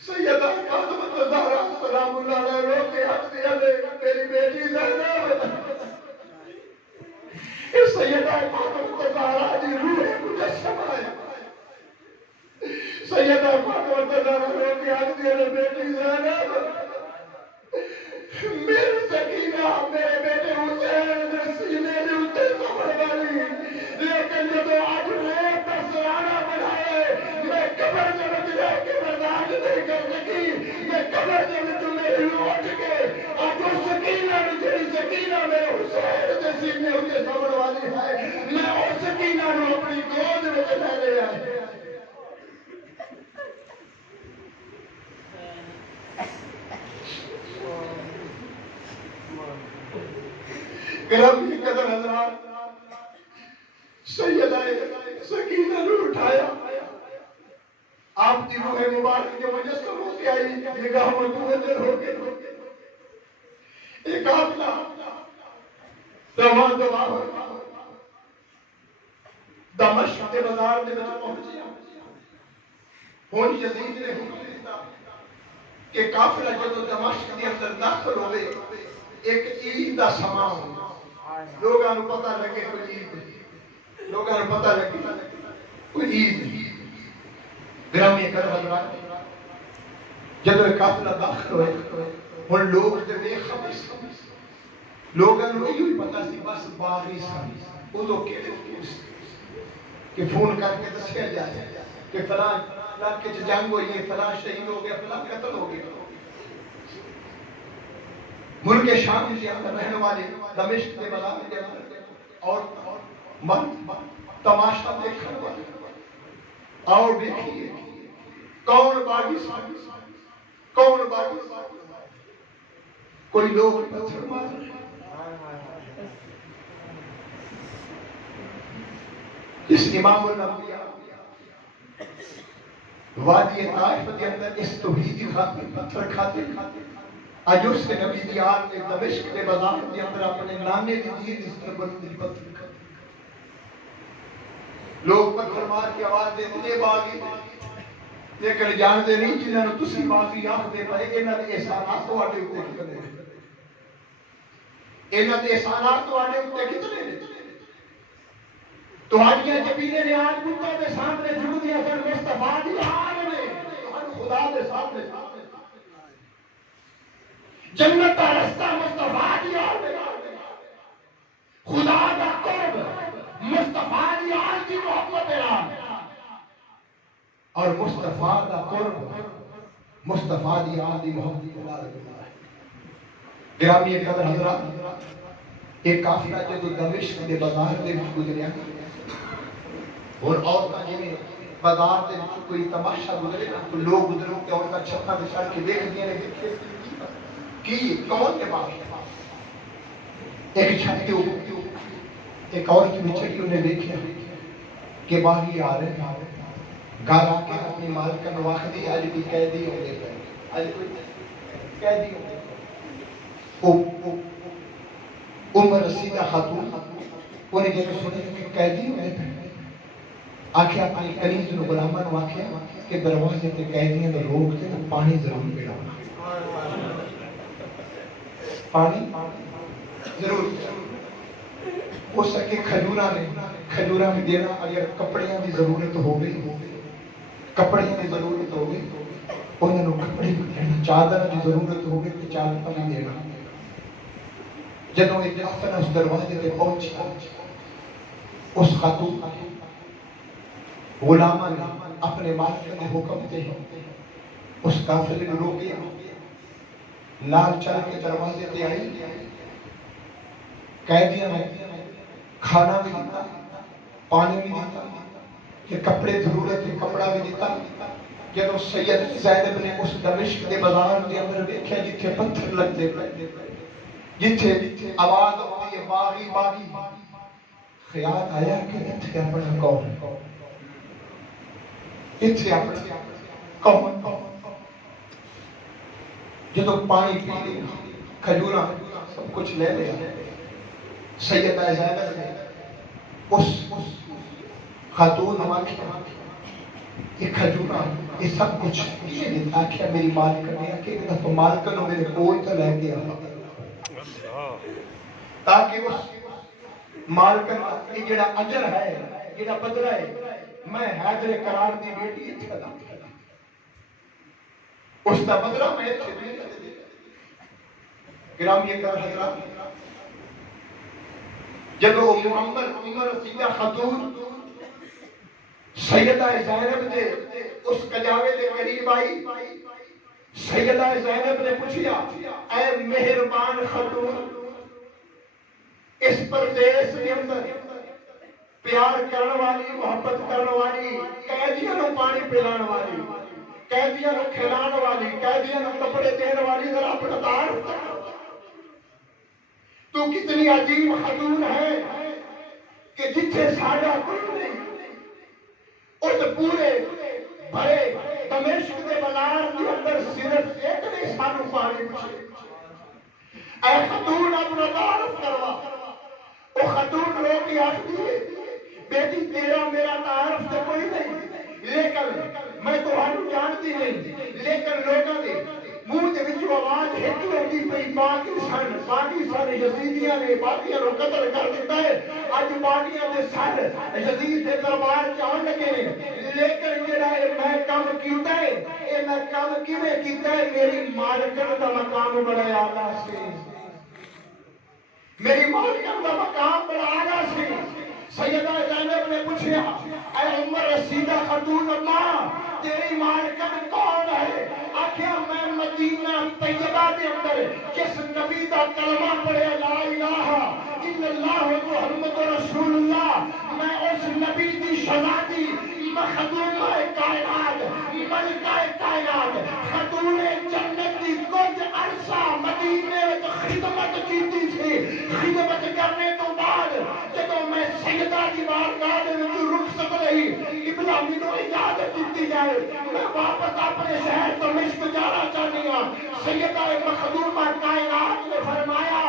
سیدہ فاطمہ زہرا سلام اللہ علیہ رو کے حق دیا لے میری بیٹی زینب اس سیدہ فاطمہ زہرا دی روح مجسمہ ہے سیدہ فاطمہ زہرا رو کے حق دیا لے بیٹی زینب میری سکینہ میرے بیٹے حسین نے سینے نے اٹھے سمجھ والی لیکن جب آج ریت کا سرانہ بنائے میں قبر جب لے کے برداشت نہیں کر سکی میں قبر جب میری لوٹ کے آج وہ سکینہ جی سکینہ میرے حسین کے سینے اٹھے سمجھ والی ہے میں اس سکینہ نو اپنی گود میں لے لے آئے گرامی قدر حضرات سیدہ سکینہ نے اٹھایا آپ کی روح مبارک کے مجسم ہو کے آئی نگاہ متوجہ ہو کے ایک قافلہ دوا دوا دمشق کے بازار دے وچ پہنچیا ہن یزید نے حکم دیتا کہ قافلہ جدوں دمشق دے اندر داخل ہوئے ایک عید دا سماں لوگاں نوں پتہ لگے کوئی عید لوگاں نوں پتہ لگے کوئی عید گرامی حضرات جدوں ایک قافلہ داخل ہوئے ہن لوگ تے ویکھ لوگاں نوں ایہی پتہ سی بس باغی سن اودوں کہ فون کر کے دسیا جائے کہ فلاں علاقے چ جنگ ہوئی ہے فلاں شہید ہو گیا فلاں قتل ہو گیا ملک شام کے اندر رہنے والے دمشق کے بازار کے اندر اور مرد تماشا دیکھنے والے اور دیکھیے کون باغی سن کون باغی کوئی لوگ پتھر مار رہے اس امام الانبیاء وادی طائف کے اندر اس توحیدی خاطر پتھر کھاتے آج اس کے نبی دی آل میں دمشق کے بازار کے اندر اپنے نانے کی دین اس طرح بلندی پتھر کھاتے لوگ پتھر مار کے آواز دیتے باغی لیکن جانتے نہیں جنہوں نے تسی باغی آنکھ دے پائے انہاں دے احسانات تو آٹے ہوتے کتنے انہاں دے احسانات تو آٹے ہوتے کتنے تو آجیاں جبینے نے آج بندہ دے سامنے جھڑ دیا کر مصطفیٰ دی آل میں ہم خدا دے سامنے جنت کا رستہ مصطفیٰ دی آل میں خدا دا قرب مصطفیٰ دی آل کی محبت آل اور مصطفیٰ دا قرب مصطفیٰ دی آل دی محبت آل گرامی قدر حضرات ایک قافلہ جدو دمشق کے بازار دے وچ گزریا اور عورتاں جویں بازار دے وچ کوئی تماشا گزرے تو لوگ گزروں کہ عورتاں چھتاں تے چڑھ کے دیکھدیاں نے کہ کون کے باغ ایک چھت کے اوپر ایک عورت بھی چڑھی انہیں دیکھا کہ باغی آ رہے ہیں گھر آ کے اپنی مالکہ نو آخدی آج بھی قیدی ہوں گے آج کوئی قیدی ہوں گے عمر رسیدہ خاتون انہیں جب سنے کہ قیدی ہوں گے آکھے اپنی کنیز نو غلامہ نو آکھے کہ دروازے تے قیدیاں نو روک تے پانی ضرور پلاؤ پانی ضرور ہو سکے کھجورہ میں دینا اگر کپڑیاں دی ضرورت ہو گئی کپڑیاں دی ضرورت ہو گئی انہوں نے کپڑے بھی دینا چادر دی ضرورت ہو گئی تو چادر بھی دینا جنہوں نے جافر اس دروازے تے پہنچ اس خاتون غلامہ نے اپنے مالک نے حکم دے اس قافلے کو روکیا لال چل کے دروازے تے آئی قیدیاں نے کھانا بھی دیتا پانی بھی دیتا کہ کپڑے ضرورت ہے کپڑا بھی دیتا جب سید زینب نے اس دمشق کے بازار کے اندر دیکھا جتھے پتھر لگ دے جتھے آواز ہوتی ہے باغی باغی خیال آیا کہ اتھے اپنا کون اتھے اپنا کون جدو پانی پی لیا کھجورہ سب کچھ لے لیا سیدہ زینب نے اس خاتون ہمارے یہ کھجورہ یہ سب کچھ یہ دیتا آکھیا میری مالکہ نے کہ ایک دفعہ مالکہ نے میرے کوئی تو لے گیا تاکہ اس مالکہ یہ جڑا اجر ہے جڑا بدلہ ہے میں حیدر قرار دی بیٹی اتھا دا اس دا بدلہ میں اتھے دے گرامی اکبر حضرات جب وہ عمر رسیدہ خاتون سیدہ زینب دے اس کجاوے دے قریب آئی سیدہ زینب نے پوچھیا اے مہربان خاتون اس پردیس کے اندر پیار کرنے والی محبت کرنے والی قیدیاں نو پانی پلانے والی قیدیاں نو کھلانے والی قیدیاں نو کپڑے دینے والی ذرا اپنا تعارف کر تو کتنی عجیب خاتون ہے کہ جتھے ساڈا کوئی نہیں اس پورے بھرے دمشق کے بازار کے اندر صرف ایک نے سانو پانی پوچھے اے خاتون اپنا تعارف کروا کے آخری بیٹی تیرا میرا تعارف تو کوئی نہیں، لیکن میں تو ہم جانتی نہیں، لیکن لوگوں نے منہ دے وچ آواز ہٹ ہوتی پئی پاکستان یزیدیاں نے باقیاں نو قتل کر دیتا ہے، اج باقیاں دے سر یزید دے دربار جان لگے نے، لیکن جڑا میں کام کیتا ہے اے میں کام کیویں کیتا ہے، میری مالکن دا مقام بڑا اعلیٰ سی، میری مالکن دا مقام بڑا اعلیٰ سی۔ سیدہ زینب نے پوچھا اے عمر رسیدہ خاتون ماں تیری مالکن کون ہے؟ آخیا میں مدینہ طیبہ کے اندر جس نبی دا کلمہ پڑھے لا الہ الا اللہ محمد رسول اللہ، میں اس نبی دی شہزادی مخدومہ کائنات ملکہ کائنات خاتون جنت دی کچھ عرصہ مدینے میں خدمت کیتی تھی، خدمت کرنے تو بعد جدوں میں سیدہ دی بارگاہ دے وچ رخصت رہی، ابلا مینوں اجازت دیتی جائے میں واپس اپنے شہر دمشق جانا چاہتی ہوں۔ سیدہ مخدومہ کائنات نے فرمایا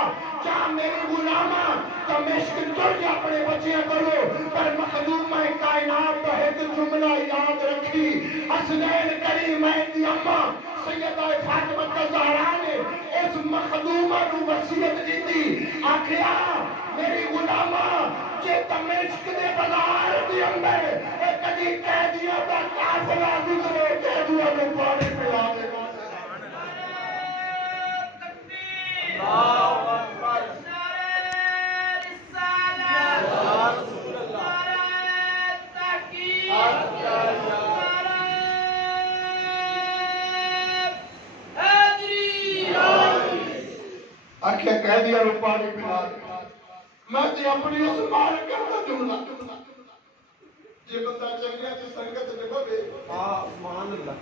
کیا میری غلامہ دمشق چل کے اپنے بچیاں کرو، پر مخدومہ کائنات کا ایک جملہ یاد رکھی، حسنین کریمین دی اماں سیدہ فاطمہ الزہرا نے اس مخدومہ کو وصیت دی تھی، آخیا میری غلامہ کہ دمشق دے بازار دی اندر کدی قیدیاں دا قافلہ گزرے قیدیاں کو پانی پلا دے گا۔ آخیا قیدیاں کو پانی پلا دے گا۔ میں تے اپنی اس مالکن دا جملہ جے بندہ چنگیاں دی سنگت تے بوے سبحان اللہ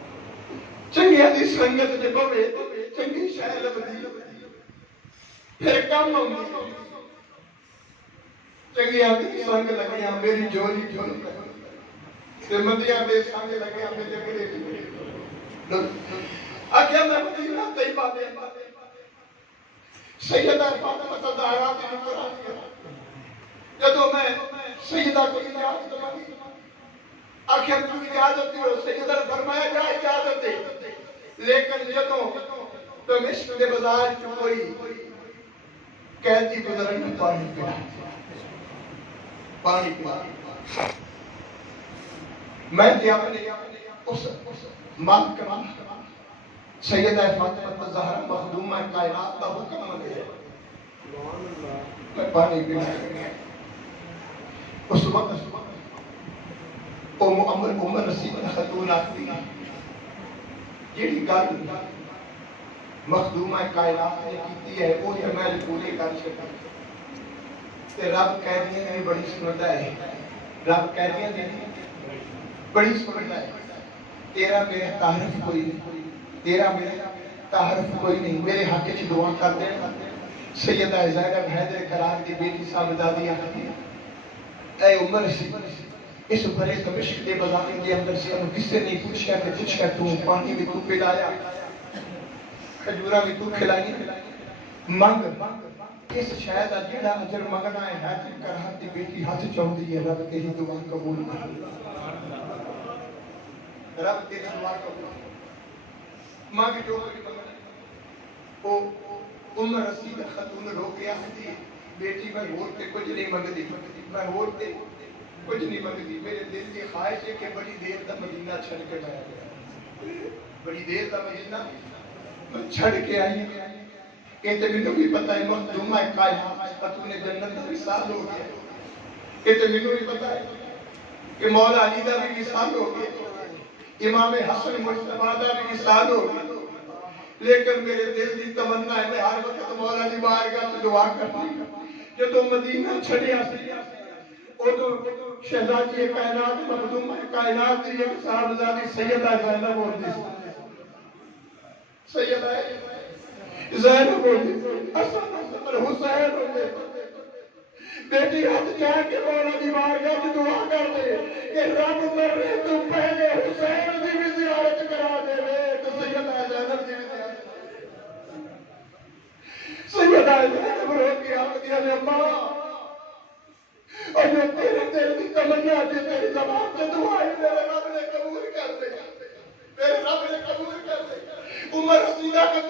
چنگیاں دی سنگت تے بوے چنگی شے لبدی پھر کم ہوندی چنگیاں دی سنگ لگیاں میری جولی جھول تے مدیاں دے سنگ لگیاں میرے گلے آخیا میں مدینہ طیبہ دے سیدہ فاطمہ الزہرا دی نکل جدو میں سیدہ کو اجازت مانگی آخر تو اجازت دیو، سیدہ نے فرمایا جا اجازت دے، لیکن جدو دمشق دے بازار چ کوئی قیدی گزرن میں پانی پلا میں دیا اس مالکن سیدہ فاطمہ الزہرا مخدومہ کائنات کا حکم ملے میں پانی پینا اس وقت عمر رسیدہ خاتون آخری جیڑی گل مخدومہ کائنات نے کیتی ہے وہ میں پورے کر سکتا تے رب قیدیاں نے بڑی سنتا ہے، رب قیدیاں نے بڑی سنتا ہے، تیرا میرا تعارف کوئی نہیں، تیرا میرا تعارف کوئی نہیں، میرے حق کی دعا کر دے۔ سیدہ زینب حیدر کرار دی بیٹی صاحبزادی آخری اے عمر اس بڑے دمشق دے بازار کے اندر سے ہم کس سے نہیں پوچھا کہ تجھ کا تو پانی بھی تو پلایا کھجورا بھی تو کھلائی منگ اس شاید جڑا اجر منگنا ہے حیدر کرار دی بیٹی ہاتھ چاہتی ہے رب تیری دعا قبول کر، رب تیری دعا قبول مانگ جو او عمر رسیدہ خاتون رو کے آتی بیٹی میں ہور تے کچھ نہیں منگتی، میں ہور تے کچھ نہیں منگتی، میرے دل کی خواہش ہے کہ بڑی دیر دا مدینہ چھڑ کے میں آیا، بڑی دیر دا مدینہ میں چھڑ کے آئی، یہ تے مینوں بھی پتہ ہے مخدومہ کائنات خاتون جنت دا وصال ہو گیا، یہ تے مینوں بھی پتہ ہے کہ مولا علی دا بھی وصال ہو گیا، امام حسن مجتبی دا بھی وصال ہو گیا، لیکن میرے دل دی تمنا ہے میں ہر وقت مولا دی بارگاہ سے دعا کرتی جدوں مدینہ چھڑیا سی ادو شہزادی کائنات مخدومہ کائنات دی ایک صاحبزادی سیدہ زینب ہوتی سیدہ زینب ہوتی حسن حسین ہوتے بیٹی ہاتھ چاہ کے مولا دی بارگاہ سے دعا کر دے کہ رب مرنے تو پہلے حسین دی بھی زیارت کرا دے تو سیدہ زینب دی بھی زیارت سیدہ زینب رو کے آخری نے ماں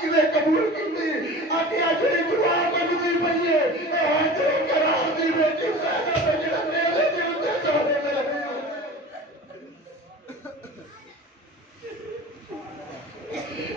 ਕਿਵੇਂ ਕਬੂਲ ਕੀਤੀ ਆਖਿਆ ਜਿਹੜੀ ਦੁਆ ਮੰਗਦੀ ਪਈ ਏ ਇਹ ਤੇਰੇ ਕਰਾਰ ਦੀ ਬੇਟੀ ਸਾਡਾ ਜਿਹੜਾ ਨੇੜੇ ਦੇ ਉੱਤੇ ਸਾਰੇ ਮੇਰੇ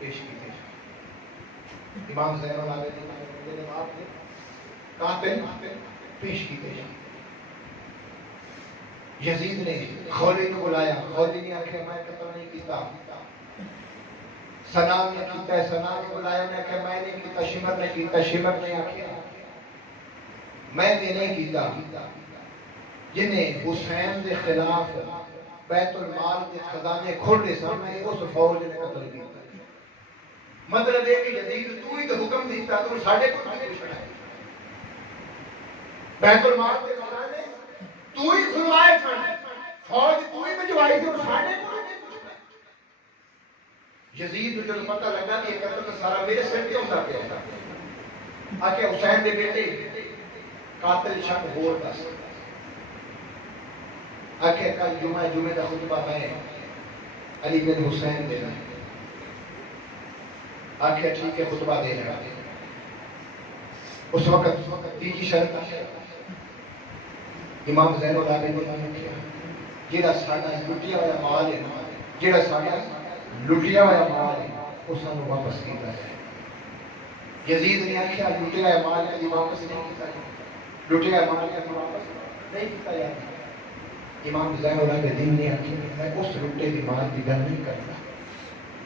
پیش کی تھی. امام زین العابدین نے آپ نے قاتل پیش کی تھی. یزید نے خولی کو بلایا. خولی نے آخیا میں قتل نہیں کیتا. سنان نے کیتا ہے. سنان نے بلایا. نے آخیا میں نہیں کیتا. شمر نے کیتا. شمر نے آخیا میں نے نہیں کیتا. جنہیں حسین کے خلاف بیت المال کے خزانے کھولے سن میں اس فوج نے قتل کیا. مطلب ہے کہ یزید تو ہی تو حکم دیتا تو ساڑھے کو نہیں پوچھنا ہے. بیت المال کے خزانے تو ہی کھلوائے سن. فوج تو ہی بھجوائی تو ساڑھے کو نہیں پوچھنا ہے. یزید کو جب پتہ لگا کہ یہ قتل تو سارا میرے سر پہ ہوتا پیا تھا. آکے حسین دے بیٹے قاتل شک ہور دس. آکے کل جمعہ کا خطبہ میں علی بن حسین دینا ہے. آکے ٹھیک ہے خطبہ دینا ہے. اس وقت تیجی شرط امام زین العابدین نے کیا جیڑا ساڈا لٹیا ہوا مال ہے جیڑا ساڈا لٹیا ہوا مال ہے وہ سانو واپس کیتا جائے. یزید نے آخیا لٹیا ہوا مال کبھی واپس نہیں کیتا جائے. لٹیا ہوا مال کبھی واپس نہیں کیتا جائے. امام زین العابدین نے آخیا میں اس لٹے کی مال کی گل نہیں کرتا.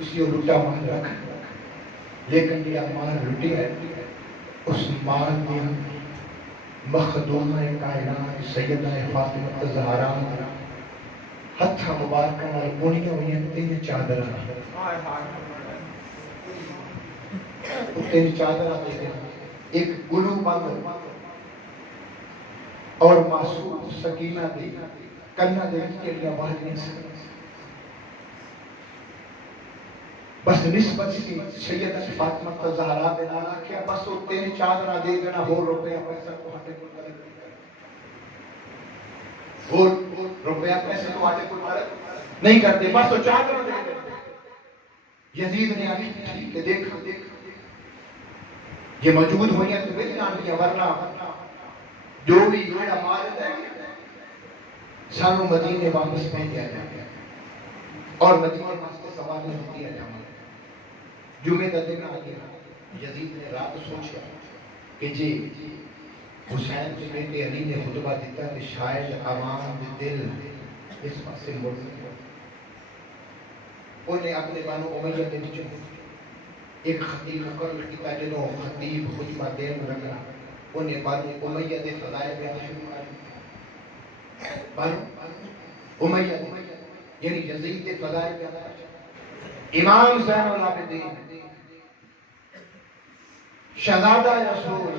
اس لیے لٹا مال رکھ لیکن یہ مال لٹیا ہے اس مال میں مخدومہ کائنات سیدہ فاطمہ الزہرا ہتھا مبارکہ نال بنیاں ہوئی 3 چادراں. تین چادراں دے دیں. ایک گلو بند اور معصوم سکینہ دی کنا دے کے لیے آواز نہیں سکتی. بس نسبت کی سیدہ فاطمہ الزہرا دے نال آکھیا بس وہ 3 چادراں دے دینا ہور روپیہ پیسہ کو ہٹے کو مدد اور روپیہ پیسے تو ہٹے کو مدد نہیں کرتے. بس وہ چادراں دے دینا. یزید نے آخیا ٹھیک ہے دیکھ یہ موجود ہوئی ہیں تو بھی جان دیا ورنہ جو بھی جوڑا مال ہے سانو مدینے واپس بھیجا جائے اور مدینے واسطے سوال نہیں دیا جائے. جمعے کا دن آ گیا. یزید نے رات سوچا کہ جی حسین کے بیٹے علی نے خطبہ دیتا کہ شاید عوام کے دل اس پاسے مڑ گئے. انہیں اپنے بانو امیہ کے وچوں ایک خطیب مقرر کیتا جنوں خطیب خطبہ دین لگا. انہیں بانو امیہ دے فضائل بیان شروع کر بانو امیہ یعنی یزید دے فضائل بیان. امام زین العابدین شہزادہ رسول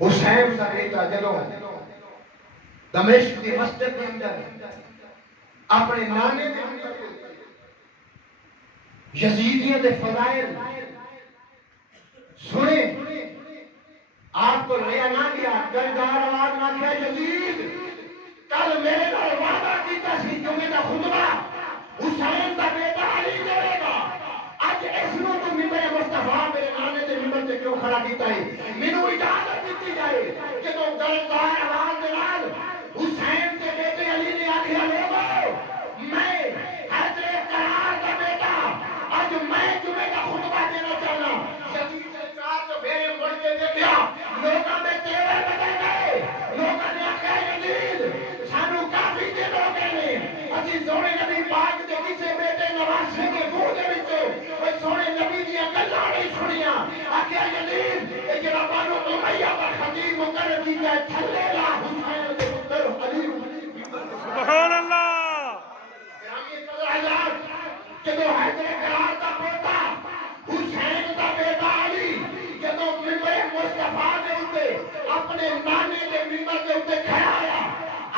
حسین کا بیٹا جدوں دمشق کی مسجد کے اندر اپنے نانے کے اندر یزیدیوں کے فضائل سنے آپ کو لیا نہ گیا. گردار آواز نہ کیا یزید کل میرے نال وعدہ کیتا سی جمعے کا خطبہ حسین کا بیٹا علی کرے گا. اج اس نو تو ممبر مصطفیٰ میرے نانے دے ممبر تے کیوں کھڑا کیتا ہے. مینوں اجازت دتی جائے کہ تو گردار آواز دے نال حسین کے بیٹے علی نے آکھیا لوگو میں حیدر قرار کا بیٹا اج میں جمعے کا خطبہ دینا چاہنا. یزید نے 4 چوبیرے مڑ کے دیکھا لوگوں نے تیرے بدل گئے. لوگوں نے آخیا یزید سانو کافی دن ہو گئے نے اسی سونے نبی پاک دے کسے بیٹے نواسے کے منہ دے وچوں اوے سونے نبی دیاں گلاں نہیں سنیاں. آخیا یزید اے جڑا بانو امیہ دا خطیب مقرر کیتا ہے تھلے لا حسین دے پتر علی. سبحان اللہ. جدو حیدر قرار دا پوتا حسین دا بیٹا علی جدو ممبر مصطفیٰ دے اوتے اپنے نانے دے ممبر دے اوتے کھڑا آیا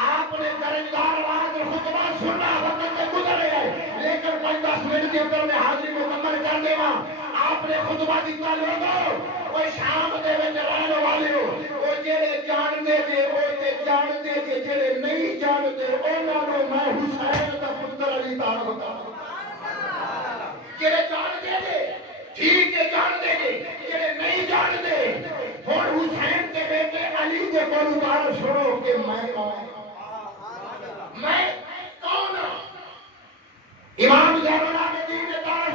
آپ نے درجدار آواز خطبہ سننا وقت سے گزر گئے لیکن 5-10 منٹ کے اندر میں حاضری مکمل کر دے گا. آپ نے خطبہ دیتا لوگو کوئی شام دے وچ رہن والے ہو وہ جڑے جانتے جے وہ تے جانتے جے جڑے نہیں جانتے انہاں نوں میں حسین دا پتر علی تعالی ہوتا. جڑے جانتے جے ٹھیک ہے جانتے جے جڑے نہیں جانتے ہن حسین کے بیٹے علی دے کول گل سنو کہ میں کون میں کون ہوں. امام زین العابدین نے دعویٰ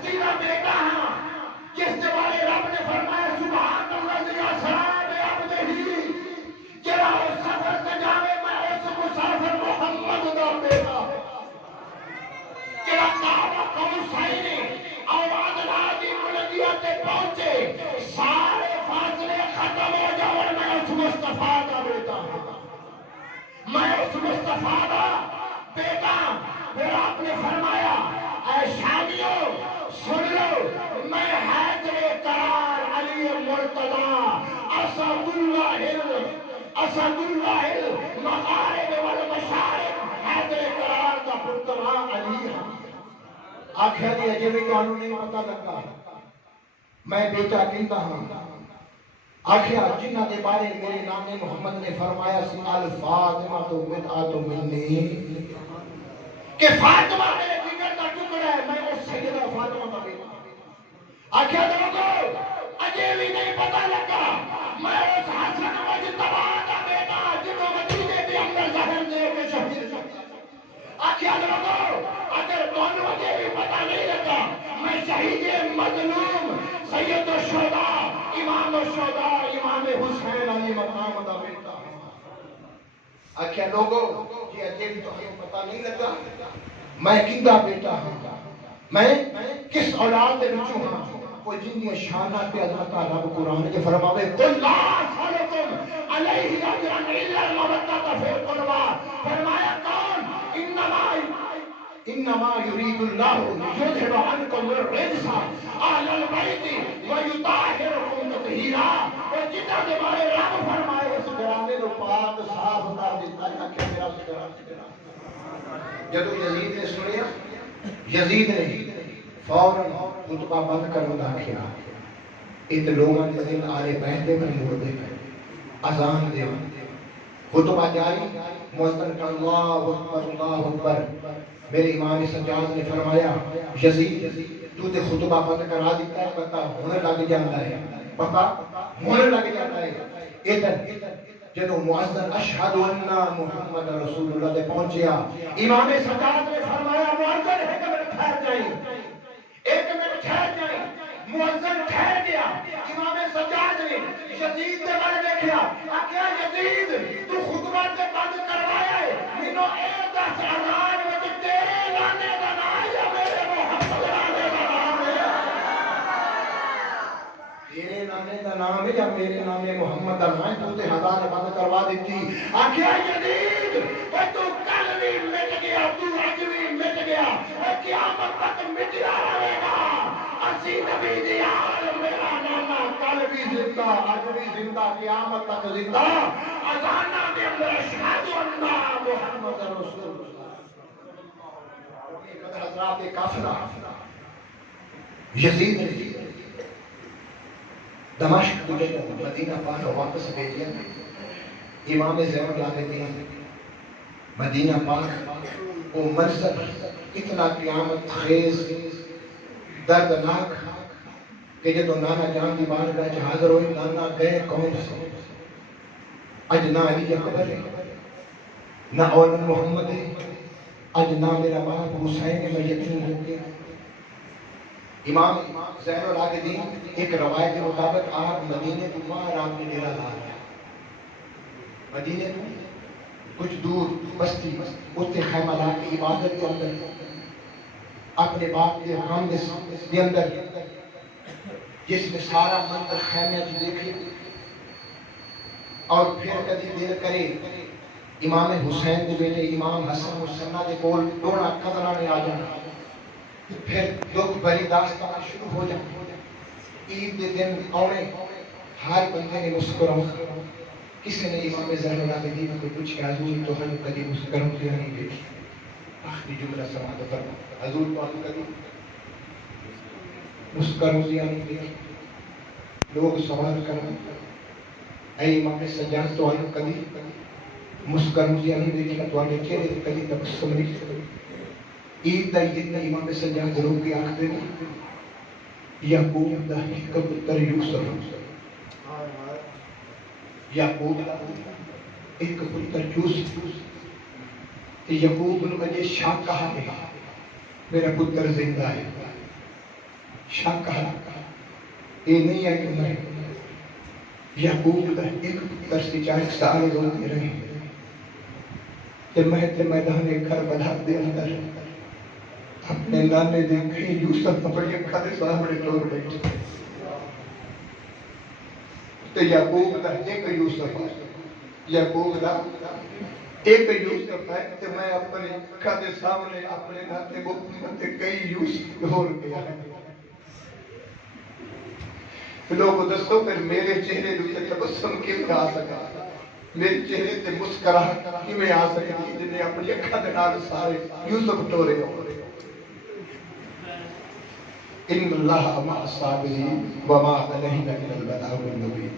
ہستی کا بیٹا ہاں جس کے بارے رب نے فرمایا سبحان الذی اسری بعبدہ جڑا اس سفر تے جاوے میں اس مسافر محمد دا بیٹا جڑا کعبہ قوسین آواز نادی بلندیاں تے پہنچے سارے فاصلے ختم ہو جاون میں اس مصطفیٰ دا بیٹا ہوں میں اس مصطفیٰ دا بیٹا پھر آپ نے فرمایا اے شامیوں سن لو میں حیدر قرار علی مرتضی اسد اللہ المغارب والمشارق حیدر قرار کا پتر علی ہاں آخر دی اجے بھی تانوں نہیں پتہ لگا میں بیٹا کہتا ہوں آخر جنہ کے بارے میرے نام محمد نے فرمایا سی الفاطمہ تو بدعت منی کہ فاطمہ میرے جگر کا ٹکڑا ہے میں اس سیدہ فاطمہ کا بیٹا آخر لوگوں اجے بھی نہیں پتہ لگا میں اس حسن مجتبی کا بیٹا جنہوں مدینے کے اندر زہر دے کے شہید آخر لوگوں اگر دونوں اجے بھی پتہ نہیں لگا میں شہید مظلوم سید الشہداء امام الشہداء امام حسین علی مقام کا بیٹا آخر لوگوں یہ اجے بھی تو ہمیں پتہ نہیں لگا میں کیندا بیٹا ہوں میں کس اولاد دے وچوں ہاں کوئی جن دی شاناں تے اللہ رب قرآن وچ فرماوے قل لا اسألکم علیہ اجرا الا المودۃ فی القربى فرمایا کون انما یرید اللہ لیذھب عنکم الرجس اہل البیت ویطہرکم تطہیرا اور جنہ دے بارے رب فرمائے اس گھرانے نو پاک صاف کر دیتا ہے کہ میرا گھرانا جدو یزید نے سنیا یزید نے فوراً خطبہ بند کرنے کا کیا ات لوگوں کے دل آرے بہتے میں موڑ دے اذان دے خطبہ جاری مؤذن کا اللہ اکبر میرے امام سجاد نے فرمایا یزید تو تے خطبہ بند کرا دیتا ہے پتہ ہونے لگ جاتا ہے پتہ ہونے لگ جاتا ہے ادھر جدو مؤذن اشہد ان محمد رسول اللہ دے پہنچیا امام سجاد نے فرمایا مؤذن ایک منٹ ٹھہر جائیں ایک منٹ ٹھہر جائیں مؤذن ٹھہر گیا امام سجاد نے یزید دے بارے دیکھا آخیا یزید تو خطبہ سے بند کروایا ہے مینوں اے دس اذان وچ تیرے لانے دا نام یا میرے محمد لانے دا نام ہے تیرے لانے دا نام ہے یا میرے نام محمد دا نام ہے تو تے اذان بند کروا دیتی آخیا یزید اے تو کل بھی مٹ گیا تو اج بھی مٹ گیا اے قیامت تک مٹیا رہے گا اسی نبی دی آل میرا نانا کل بھی زندہ اج بھی زندہ قیامت تک زندہ اذانہ دے اندر اشہد ان محمد رسول اللہ حضرات قافلہ یزید نے دمشق کو مدینہ پاک واپس بھیجا امام زین العابدین مدینہ پاک وہ منظر اتنا قیامت خیز دردناک کہ جدو نانا جان دی بارگاہ وچ حاضر ہوئے نانا گئے کون سے اج نہ علی اکبر ہے نہ اولاد محمد ہے اج نہ میرا باپ حسین ہے میں یتیم ہو گیا امام زین العابدین ایک روایت کے مطابق آپ مدینے کو باہر آپ نے ڈیرا لا لیا مدینے کو کچھ دور بستی اتنے خیمہ لا کے عبادت کے اندر اپنے باپ کے حکام کے اندر جس نے سارا منظر خیمے سے دیکھے اور پھر کدی دل کرے امام حسین کے بیٹے امام حسن حسینہ کے کول دونا قدرہ نے آ جانا پھر دکھ بھری داستان شروع ہو جائے عید کے دن آنے ہر بندے نے مسکراؤں کسی نے امام زین العابدین کو کچھ کہا حضور تو ہم کبھی مسکراؤں سے نہیں دیکھی آخری جملہ سماعت فرما حضور تو ہم کبھی مسکراؤں سے نہیں دیکھی لوگ سوال کرنا اے امام سجاد تو ہم کبھی مسکراؤں سے نہیں دیکھی تو ہمیں چہرے کبھی تبسم نہیں کریں عید دا جتنا امام سجاد روح کی آنکھ دے یعقوب دا ایک پتر یوسف یعقوب دا ایک پتر یوسف یعقوب نے مجھے شاہ کہا ہے میرا پتر زندہ ہے شک ہے یہ نہیں ہے کہ میں یعقوب کا ایک پتر سے 40 سال روتے رہے کہ میں تے میدان کربلا دے اندر اپنے نانے دیکھے یوسف اپنی اکھاں دے سامنے ٹور بیٹھے تے یعقوب کا ایک یوسف ہے یعقوب کا ایک یوسف ہے تے میں اپنے اکھاں دے سامنے اپنے نانے محمد تے کئی یوسف ہو گیا ہے لوگوں دسو پھر میرے چہرے سے تبسم کیوں آ سکا میرے چہرے سے مسکراہٹ کیوں آ سکتی جنہیں اپنی اکھاں دے نال سارے یوسف ٹورے ہو ان اللہ مع الصابرین وما علینا الا البلاغ المبین